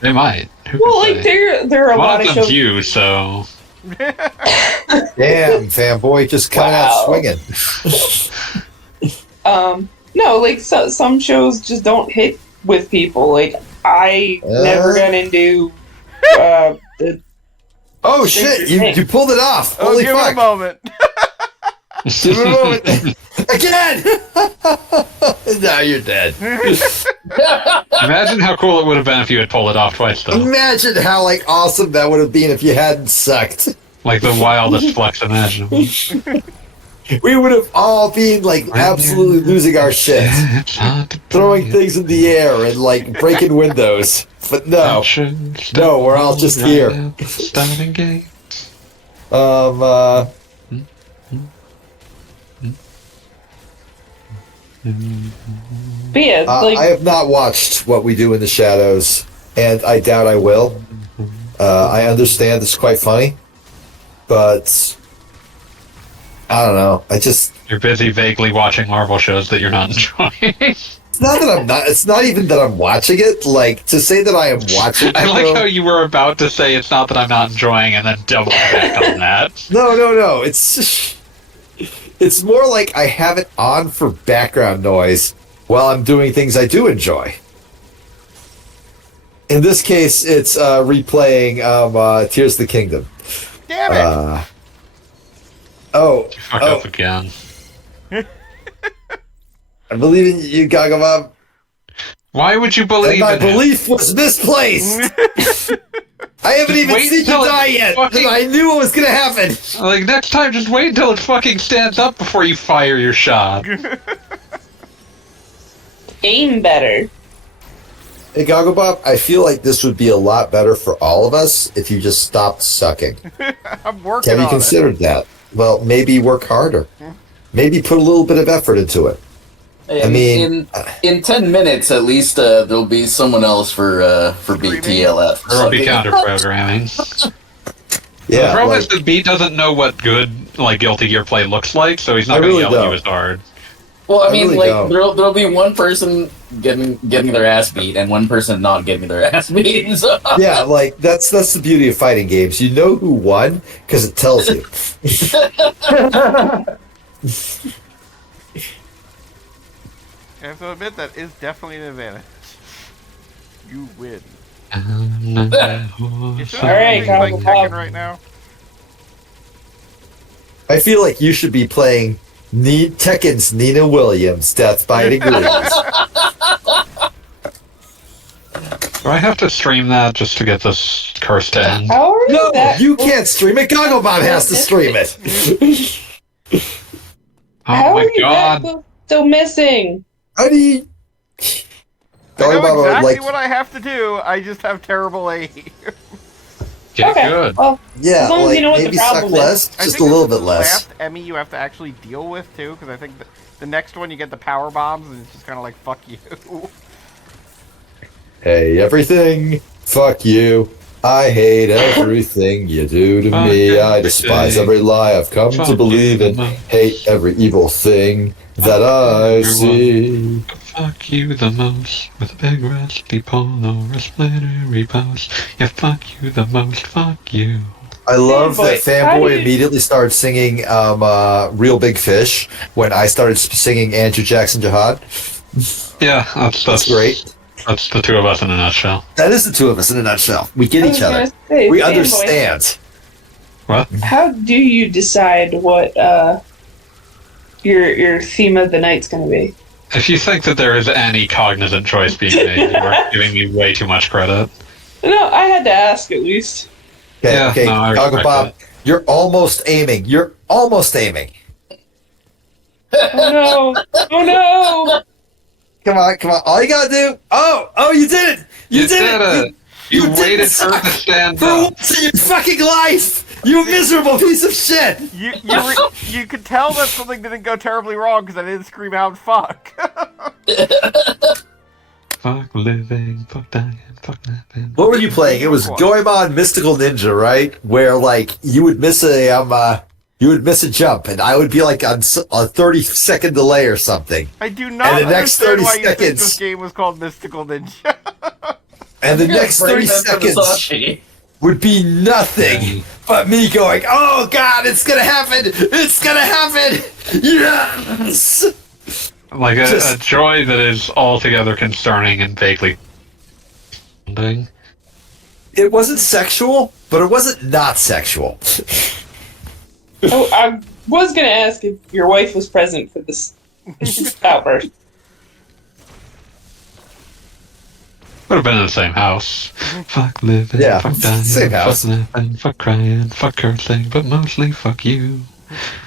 They might. Who Well, could like say? there are a lot One of of them's shows. you, so Damn, fanboy, just coming out swinging. No, like some shows just don't hit with people. Like I never got into the Oh shit! You pulled it off. Oh, Holy give fuck! it a moment. Give it a moment. Again. Now you're dead. Imagine how cool it would have been if you had pulled it off twice, though. Imagine how like awesome that would have been if you hadn't sucked. Like the wildest flex imaginable. We would have all been like absolutely losing our shit, throwing things in the air and like breaking windows. But no, we're all just here. Starting gate. But yeah, like I have not watched What We Do in the Shadows, and I doubt I will. I understand it's quite funny, but I don't know. You're busy vaguely watching Marvel shows that you're not enjoying. It's not that I'm not. It's not even that I'm watching it. Like to say that I am watching. I like how you were about to say it's not that I'm not enjoying, and then double back on that. No. It's more like I have it on for background noise while I'm doing things I do enjoy. In this case, it's replaying Tears of the Kingdom. Damn it! Fuck up again. I believe in you, Gagabob. Why would you believe And my in him? belief was misplaced. I haven't even wait seen you until it die yet, fucking- and I knew it was gonna happen. Like, next time, just wait until it fucking stands up before you fire your shot. aim better. Hey, Gagabob, I feel like this would be a lot better for all of us if you just stopped sucking. I'm working Have you on considered that? Well, maybe work harder. Maybe put a little bit of effort into it. Hey, I mean, in 10 minutes at least, there'll be someone else for BTLF. There will be counter-programming. Yeah, the problem like, is that B doesn't know what good, like, Guilty Gear play looks like, so he's I not going to really yell at you don't. as hard. Well, I mean, really like don't. there'll be one person getting their ass beat and one person not getting their ass beat. So. yeah, like that's the beauty of fighting games. You know who won because it tells you. I have to admit that is definitely an advantage. You win. You should Alright, be like Goggle Tekken Bob. right now. I feel like you should be playing Tekken's Nina Williams, Death by Degrees. Do I have to stream that just to get this curse to end? How are No, that? you can't stream it. Gogglebot has to stream it. Oh How my are you god. that still missing? How do you... I know Gogglebot would exactly like... what I have to do. I just have terrible aim. Get Okay, good. well, Yeah, as long as like you know what the maybe suck problem is. less, I just a think little this bit is less. the last Emmy you have to actually deal with too, because I think the next one you get the power bombs and it's just kind of like fuck you. Hey, everything, fuck you. I hate everything you do to Fuck me. I despise everything. every lie I've come Fuck to believe you in. the most. Hate every evil thing that I everyone. see. Fuck you the most with a big rusty pole or a splintery post. Yeah, fuck you the most. Fuck you. I love that Fanboy. How do Fanboy you- immediately started singing Real Big Fish when I started singing Andrew Jackson Jihad. Yeah, That's great. That's the two of us in a nutshell. That is the two of us in a nutshell. We get I was each other. gonna say, We fanboy, understand. What? How do you decide what your theme of the night's gonna be? If you think that there is any cognizant choice being made, you are giving me way too much credit. No, I had to ask at least. Okay, Yeah, okay, no, I respect Gogglebop, that. you're almost aiming. You're almost aiming. Oh no! Oh no! Come on. All you gotta do. Oh, you did it! You did it! You didn't waited for it suck to stand for up. once in your fucking life! You miserable piece of shit! You could tell that something didn't go terribly wrong because I didn't scream out fuck. Fuck living, fuck dying, fuck living. What were you playing? It was Goemon Mystical Ninja, right? Where like you would miss a jump, and I would be like on a 30-second delay or something. I do not And the next understand 30 why you think seconds- this game was called Mystical Ninja. And the next 30 Bring that to seconds Versace. would be nothing but me going, "Oh God, it's gonna happen! It's gonna happen! Yes!" Like a Just- joy that is altogether concerning and vaguely sounding. It wasn't sexual, but it wasn't not sexual. Oh, I was gonna ask if your wife was present for this outburst. Would have been in the same house. Fuck living, Yeah, fuck dying, same house. fuck laughing, fuck crying, fuck cursing, but mostly fuck you.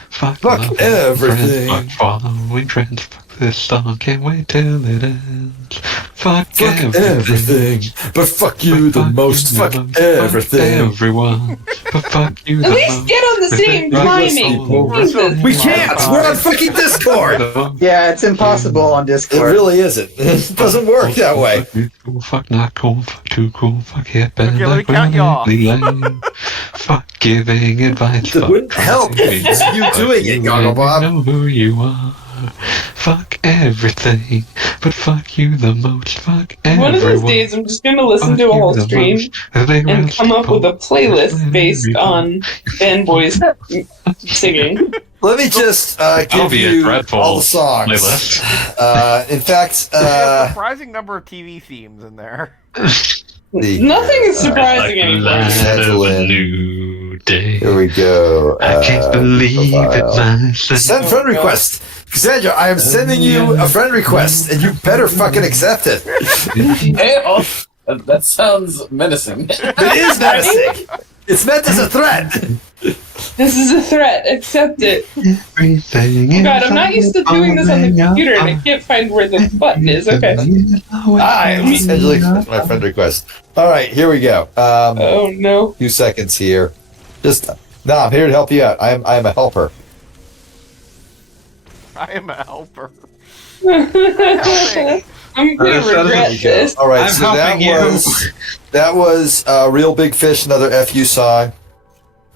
Fuck loving, everything. friends, fuck following trends, fuck this song, can't wait till it ends. Fuck everything. But fuck you the most. Fuck everything. everyone. But fuck you the At least most. get on the same timing. Jesus. We can't. We're on fucking Discord. Yeah, it's impossible on It Discord. really isn't. It doesn't work that way. Fuck cool, fuck not cool, fuck too cool, fuck hit bad Okay, let me like count you off. lame. Fuck giving advice. It fuck wouldn't help. praising. It's you Fuck doing it, you Goggle and Bob. you know who you are. Fuck everything, but fuck you the most. Fuck everyone. One of those days, I'm just gonna listen to a whole stream and come up with a playlist based on fanboys singing. Let me just That'll give be a you dreadful all the songs. playlist. In fact, There's a surprising number of TV themes in there. Nothing is surprising anymore. Light of a Evelyn. new day. here we go. I can't believe it profile. myself. Send friend request. Cassandra, I am sending you a friend request, and you better fucking accept it. Hey, oh, that sounds menacing. It is menacing. It's meant as a threat. This is a threat. Accept it. Everything Oh God, I'm not used to doing this on the computer, and I can't find where the button is. Okay. I am sending my friend request. All right, here we go. Oh no. Few seconds here. I'm here to help you out. I am a helper. I am a helper. I'm gonna regret this. All right, I'm so helping you. that was Real Big Fish, another FU song.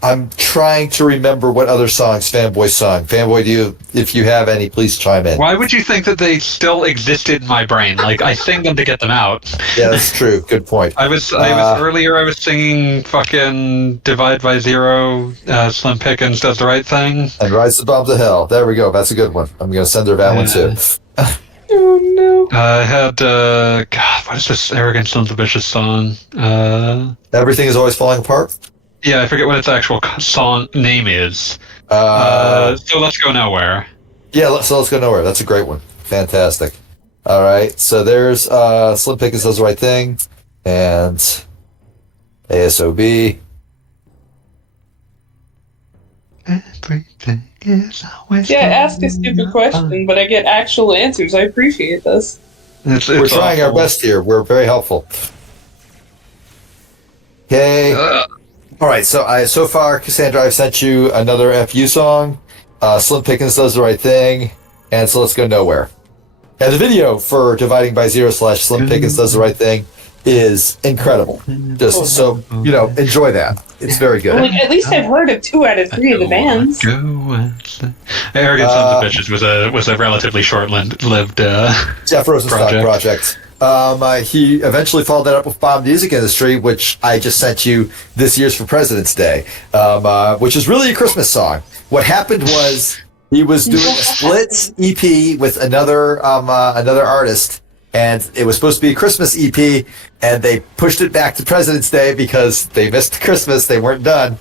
I'm trying to remember what other songs Fanboy sung. Fanboy, if you have any, please chime in. Why would you think that they still existed in my brain? Like, I sing them to get them out. Yeah, that's true. Good point. I was earlier I was singing fucking Divide by Zero, Slim Pickens Does the Right Thing. And Rise the Bomb to Hell. There we go. That's a good one. I'm going to send her that one too. Oh no. I had, God, what is this Arrogant Sons of Vicious song? Everything is always falling apart. Yeah, I forget what its actual song name is. So Let's Go Nowhere. Yeah, so let's go nowhere. That's a great one. Fantastic. All right, so there's Slim Pickens Does the Right Thing, and ASOB. Everything is always Yeah, ask a stupid question, but I get actual answers. I appreciate this. We're trying our best here. We're very helpful. Okay. All right, so far, Cassandra, I've sent you another FU song. Slim Pickens Does the Right Thing, and So Let's Go Nowhere. And the video for Dividing by Zero / Slim Pickens Does the Right Thing is incredible. Just so, enjoy that. It's very good. Well, like, at least I've heard of 2 out of 3 of the bands. Arrogant Sons of Bitches was a relatively short-lived Jeff Rosenstock project. He eventually followed that up with Bomb Music Industry, which I just sent you this year's for President's Day, which is really a Christmas song. What happened was he was doing a split EP with another artist, and it was supposed to be a Christmas EP, and they pushed it back to President's Day because they missed Christmas. They weren't done.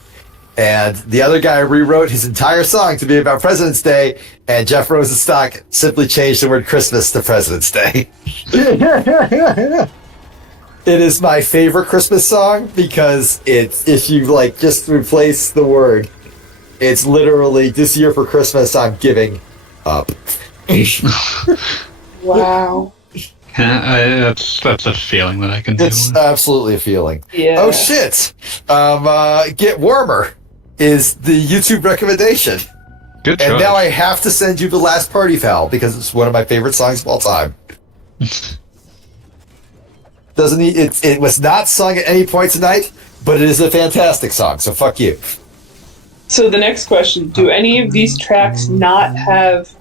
And the other guy rewrote his entire song to be about President's Day, and Jeff Rosenstock simply changed the word Christmas to President's Day. It is my favorite Christmas song because if you just replace the word, it's literally this year for Christmas I'm giving up. Wow. That's a feeling that I can do. It's absolutely a feeling. Yeah. Oh shit! Get Warmer is the YouTube recommendation. Good And choice. now I have to send you The Last Party Foul because it's one of my favorite songs of all time. It was not sung at any point tonight, but it is a fantastic song, so fuck you. So the next question, do any of these tracks not have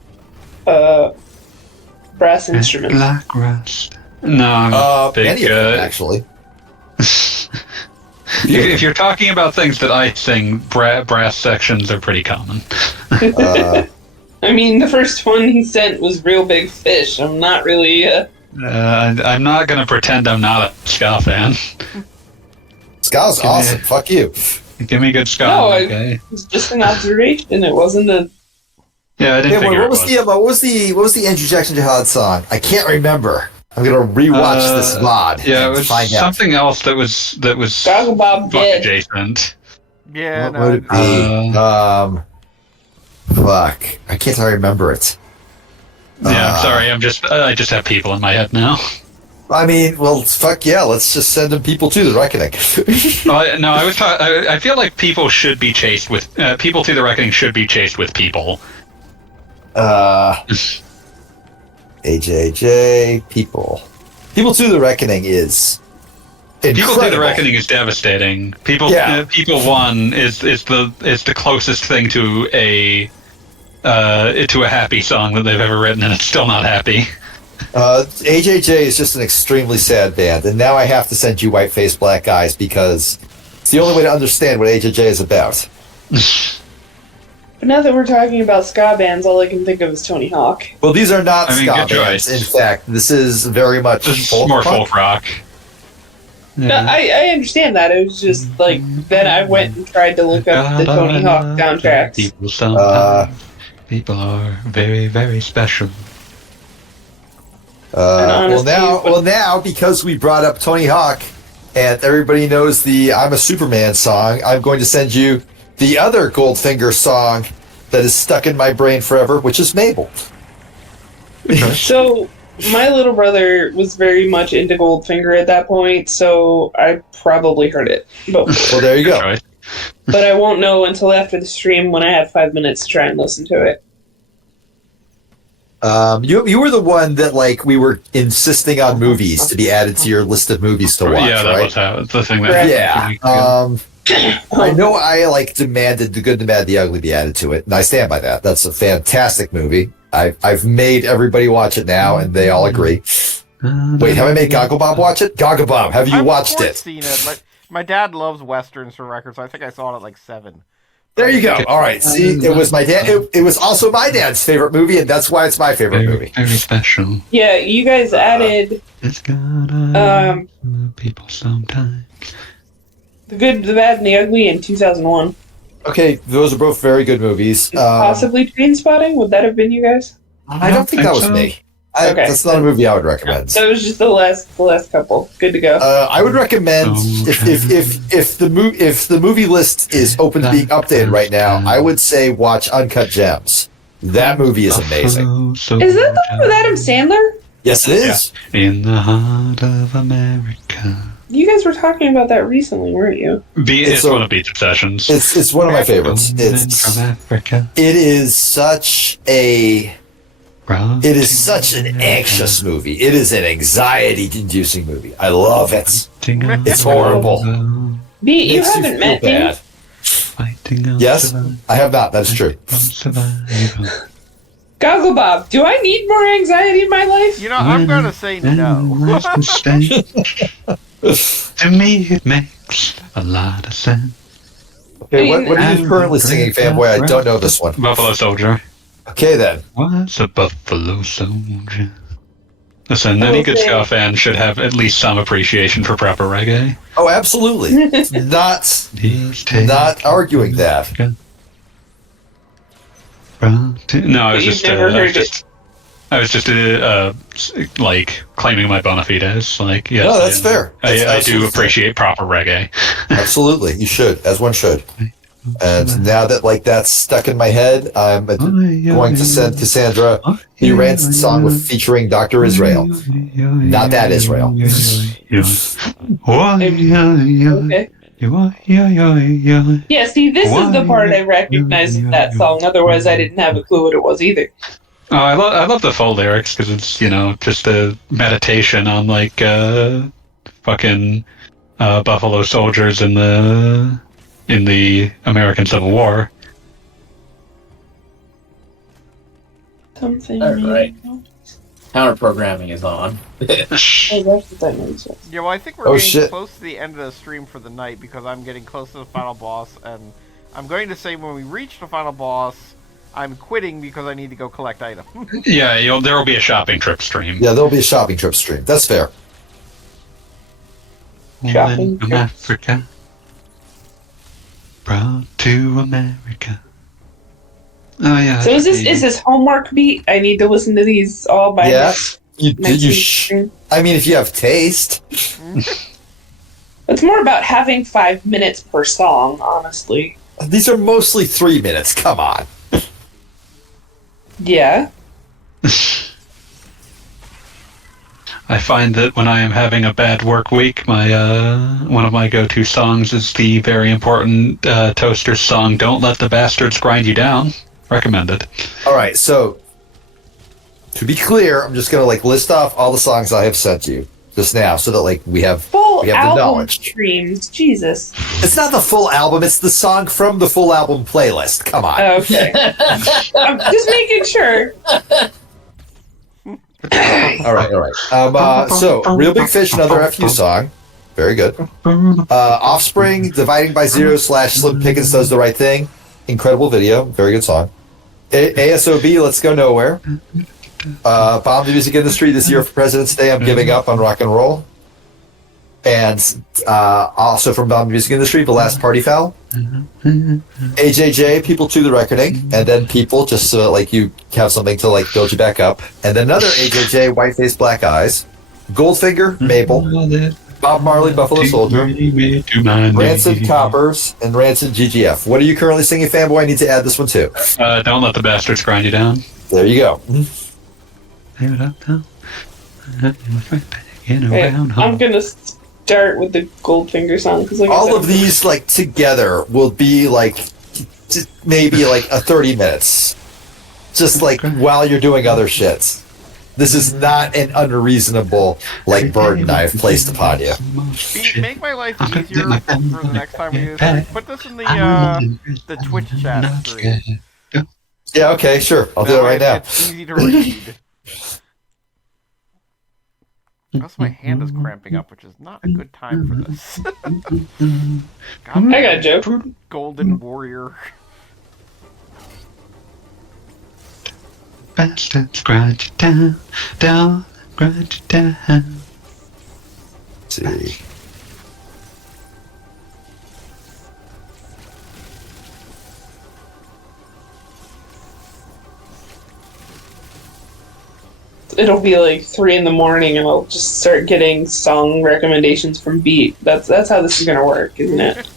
brass instruments? Black Rust. No, I'm a big, Any of them, actually. if you're talking about things that I sing, brass sections are pretty common. I I mean, the first one he sent was Real Big Fish. I'm not really. I'm not gonna pretend I'm not a ska fan. Ska's awesome. Fuck you. Give me good ska. No, okay. it was just an observation. It wasn't a. Yeah, I didn't Hey, figure what it was the Andrew Jackson Jihad song? I can't remember. I'm gonna rewatch this VOD. Yeah, it and was find out. something else that was Goggle Bob fuck dead. adjacent. Yeah, What would it be? Fuck. I can't remember it. Yeah, I'm sorry. I just have people in my head now. I mean, well, fuck yeah. Let's just send them people to the reckoning. No, I feel like people should be chased with people to the reckoning should be chased with people. AJJ people. People to the reckoning is incredible. People to the reckoning is devastating. People 1 is the closest thing to a happy song that they've ever written, and it's still not happy. AJJ is just an extremely sad band, and now I have to send you White Face Black Eyes because it's the only way to understand what AJJ is about. But now that we're talking about ska bands, all I can think of is Tony Hawk. Well, these are not ska good bands. choice. In fact, this is very much This is folk more punk. folk rock. No, I understand that. It was just like then I went and tried to look up the Tony Hawk soundtracks. People sometimes. People are very, very special. Well, now because we brought up Tony Hawk, and everybody knows the "I'm a Superman" song, I'm going to send you the other Goldfinger song that is stuck in my brain forever, which is Mabel. So my little brother was very much into Goldfinger at that point, so I probably heard it. But Well, there you go. Right. I won't know until after the stream when I have 5 minutes to try and listen to it. You were the one that we were insisting on movies to be added to your list of movies to watch, Yeah, that right? was the thing that happened. Yeah. I know I demanded The Good, the Bad, the Ugly be added to it, and I stand by that. That's a fantastic movie. I've made everybody watch it now, and they all agree. Wait, have I made Goggle Bob watch it? Goggle Bob, have you watched it? I've seen it. My dad loves westerns for records. So I think I saw it at like 7. There you go. All right. See, it was my dad. It was also my dad's favorite movie, and that's why it's my favorite Very, movie. very special. Yeah, you guys added It's gotta people sometimes. The Good, the Bad, and the Ugly in 2001. Okay, those are both very good movies. Possibly Train Spotting? Would that have been you guys? I don't think that was so. me. Okay. That's not a movie I would recommend. That was just the last couple. Good to go. I would recommend if the movie list is open to being updated right now, I would say watch Uncut Gems. That movie is amazing. Is that the one with Adam Sandler? Yes, it is. In the heart of America. You guys were talking about that recently, weren't you? It's one of Beach Obsessions. It's one of my favorites. From Africa. It is such an anxious movie. It is an anxiety-inducing movie. I love it. It's horrible. B, you Makes haven't feel met me. bad. Yes, I have not. That's true. Goggle Bob, do I need more anxiety in my life? You know, I'm gonna say no. To me, it makes a lot of sense. Okay, what are you currently singing, fanboy? I don't know this one. Buffalo Soldier. Okay, then. Was a buffalo soldier. Listen, any good ska fan should have at least some appreciation for proper reggae. Oh, absolutely. Not arguing that. No, I was You've just, never heard it. I was just claiming my bona fides. Like, yes, No, that's fair. That's I do absolutely appreciate proper reggae. Absolutely, you should, as one should. And now that that's stuck in my head, I'm going to send Cassandra the Rancid song featuring Dr. Israel. Not that Israel. Okay. Yeah, see, this is the part I recognize of that song. Otherwise, I didn't have a clue what it was either. Oh, I love the full lyrics because it's just a meditation on fucking Buffalo soldiers in the American Civil War. Something. All right. Counter programming is on. Oh, that's what that means. Yeah, well, I think we're getting shit. close to the end of the stream for the night because I'm getting close to the final boss, and I'm going to say when we reach the final boss, I'm quitting because I need to go collect items. Yeah, there will be a shopping trip stream. Yeah, there'll be a shopping trip stream. That's fair. Shopping From trip. Africa, brought to America. Oh yeah. So is this homework beat? I need to listen to these all by Yeah. next You week. I mean, if you have taste. It's more about having 5 minutes per song, honestly. These are mostly 3 minutes. Come on. Yeah. I find that when I am having a bad work week, my one of my go-to songs is the very important Toasters song "Don't Let the Bastards Grind You Down." Recommended. All right, so to be clear, I'm just gonna list off all the songs I have sent you just now, so that we have Full the album knowledge. streams. Jesus. It's not the full album; it's the song from the full album playlist. Come on. Okay. I'm just making sure. All right. So Real Big Fish, another FU song. Very good. Offspring, Dividing by Zero / Slim Pickens Does the Right Thing. Incredible video. Very good song. ASOB, Let's Go Nowhere. Bomb the music industry this year for President's Day. I'm giving up on rock and roll. And also from Bomb the music industry, The Last Party Foul. AJJ, People to the Reckoning. And then People, just so you have something to build you back up. And then another AJJ, Whiteface Black Eyes. Goldfinger, Maple. Bob Marley, Buffalo Soldier. Rancid, Coppers, and Rancid, GGF. What are you currently singing, Fanboy? I need to add this one too. Don't Let the Bastards Grind You Down. There you go. Okay, I'm gonna start with the Goldfinger song because All of these together will be maybe a 30 minutes, just while you're doing other shits. This is not an unreasonable burden I have placed upon you. Make my life easier for the next time we do this. Put this in the Twitch chat stream. Yeah, okay, sure. I'll do it right now. It's easy to read. Also, my hand is cramping up, which is not a good time for this. God, I got a joke. Golden Warrior. Bastards grind you down, down, grind you down. Let's see. It'll be 3 in the morning, and I'll just start getting song recommendations from Beat. That's how this is gonna work, isn't it?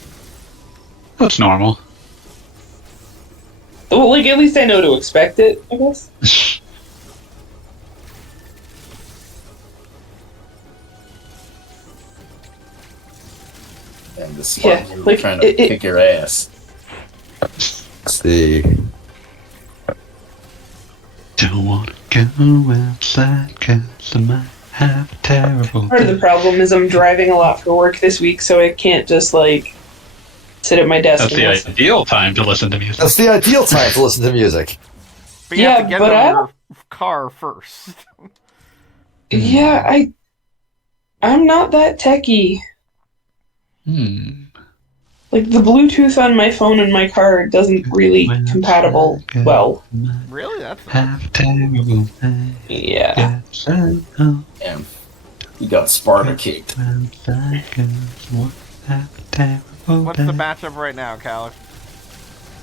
That's normal. Well, at least I know to expect it, I guess. And the Spartans Yeah, were trying to kick your ass. Let's see. Don't want to go outside 'cause I might have a terrible Part of the problem is I'm driving a lot for work this week, so I can't just sit at my desk. That's and the listen. ideal time to listen to music. That's the ideal time to listen to music. But you have to Yeah, get but it I- in your car first. Yeah, I'm not that techie. The Bluetooth on my phone and my car doesn't really compatible well. Really? That's Have a terrible day. Yeah. Damn. You got Sparta kicked. What's the matchup right now, Calix?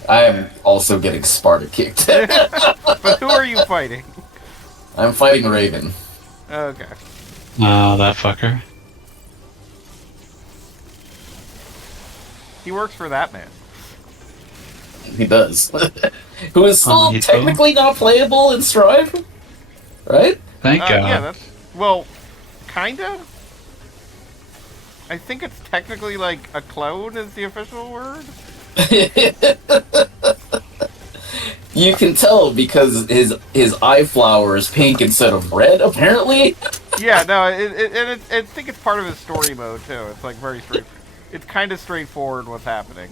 I am also getting Sparta kicked. But who are you fighting? I'm fighting Raven. Okay. Oh, that fucker. He works for that man. He does. Who is still He's technically not playable in Strive? Right? Thank God. Yeah, that's... Well, kinda? I think it's technically a clone is the official word. You can tell because his eye flower is pink instead of red, apparently. Yeah, no, I think it's part of his story mode, too. It's very straight... It's kind of straightforward what's happening.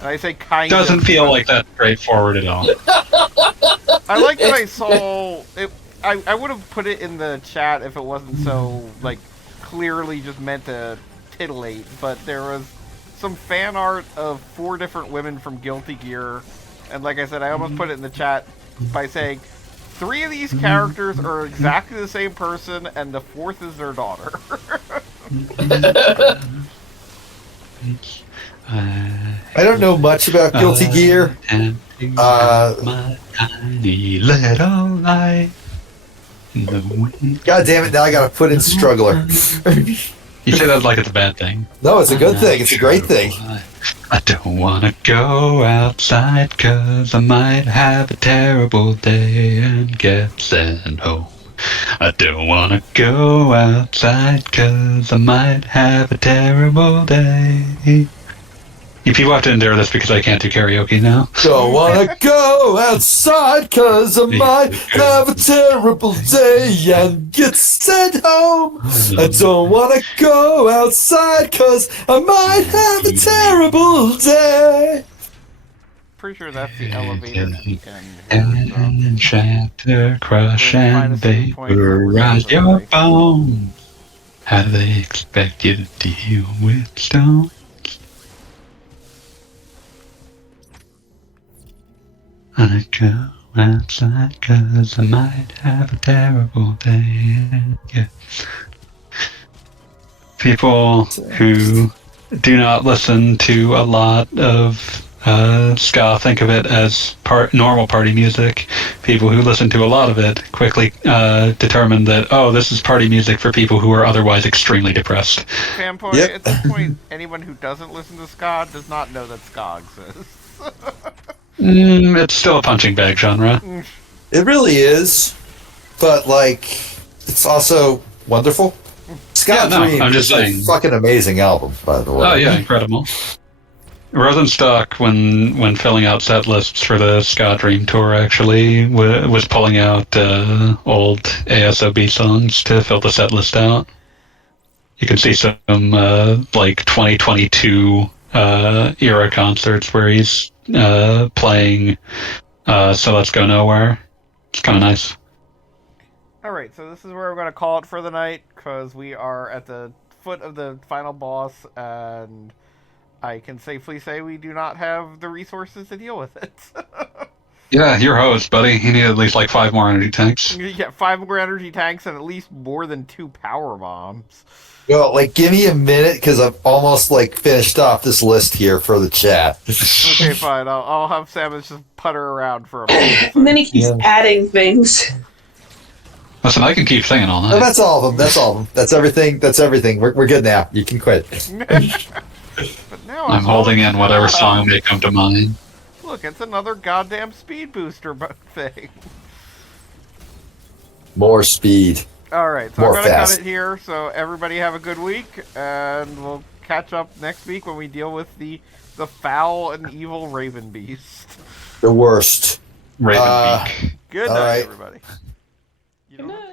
And I say kind of... Doesn't feel like that straightforward at all. I like that I saw... I would have put it in the chat if it wasn't so, clearly just meant to titillate, but there was some fan art of 4 different women from Guilty Gear And like I said, I almost put it in the chat by saying 3 of these characters are exactly the same person, and the 4th is their daughter. I don't know much about Guilty Gear. My tiny little light in the wind. God damn it! Now I gotta put in Struggler. You say that like it's a bad thing. No, it's a good thing. It's a great thing. I don't wanna go outside 'cause I might have a terrible day and get sent home. I don't wanna go outside 'cause I might have a terrible day. You people have to endure this because I can't do karaoke now. Don't wanna go outside 'cause I might have a terrible day and get sent home. I don't wanna go outside 'cause I might have a terrible day. Pretty sure that's the elevator end. And shatter, crush, Find a and save point vaporize for your everybody. bones. How do they expect you to deal with stone? I go outside 'cause I might have a terrible day. Yeah. People who do not listen to a lot of ska think of it as normal party music. People who listen to a lot of it quickly determine that, oh, this is party music for people who are otherwise extremely depressed. Fanboy, Yep. at this point, anyone who doesn't listen to ska does not know that ska exists. It's still a punching bag genre. It really is, but like, it's also wonderful. Scott Yeah, no, Dream I'm just is a saying. fucking amazing album, by the way. Oh yeah, incredible. Rosenstock, when filling out set lists for the Ska Dream tour, actually was pulling out old ASOB songs to fill the set list out. You can see some like 2022 era concerts where he's playing So Let's Go Nowhere. It's kind of nice. Alright, so this is where we're going to call it for the night, because we are at the foot of the final boss, and I can safely say we do not have the resources to deal with it. Yeah, your host, buddy. You need at least like 5 more energy tanks. You get 5 more energy tanks and at least more than 2 power bombs. Well, like, give me a minute because I've almost like finished off this list here for the chat. Okay, fine. I'll have Samus just putter around for a minute. And then he keeps Yeah. adding things. Listen, I can keep singing all No, night. that's all of them. That's all of them. That's everything. That's everything. We're good now. You can quit. But now I'm holding in whatever song Oh, may come to mind. look, it's another goddamn speed booster thing. More speed. Alright, so More I'm going to cut fast. it here, so everybody have a good week, and we'll catch up next week when we deal with the foul and evil Raven Beast. The worst. Ravenbeak. Good All night, right. everybody. You Good know- night.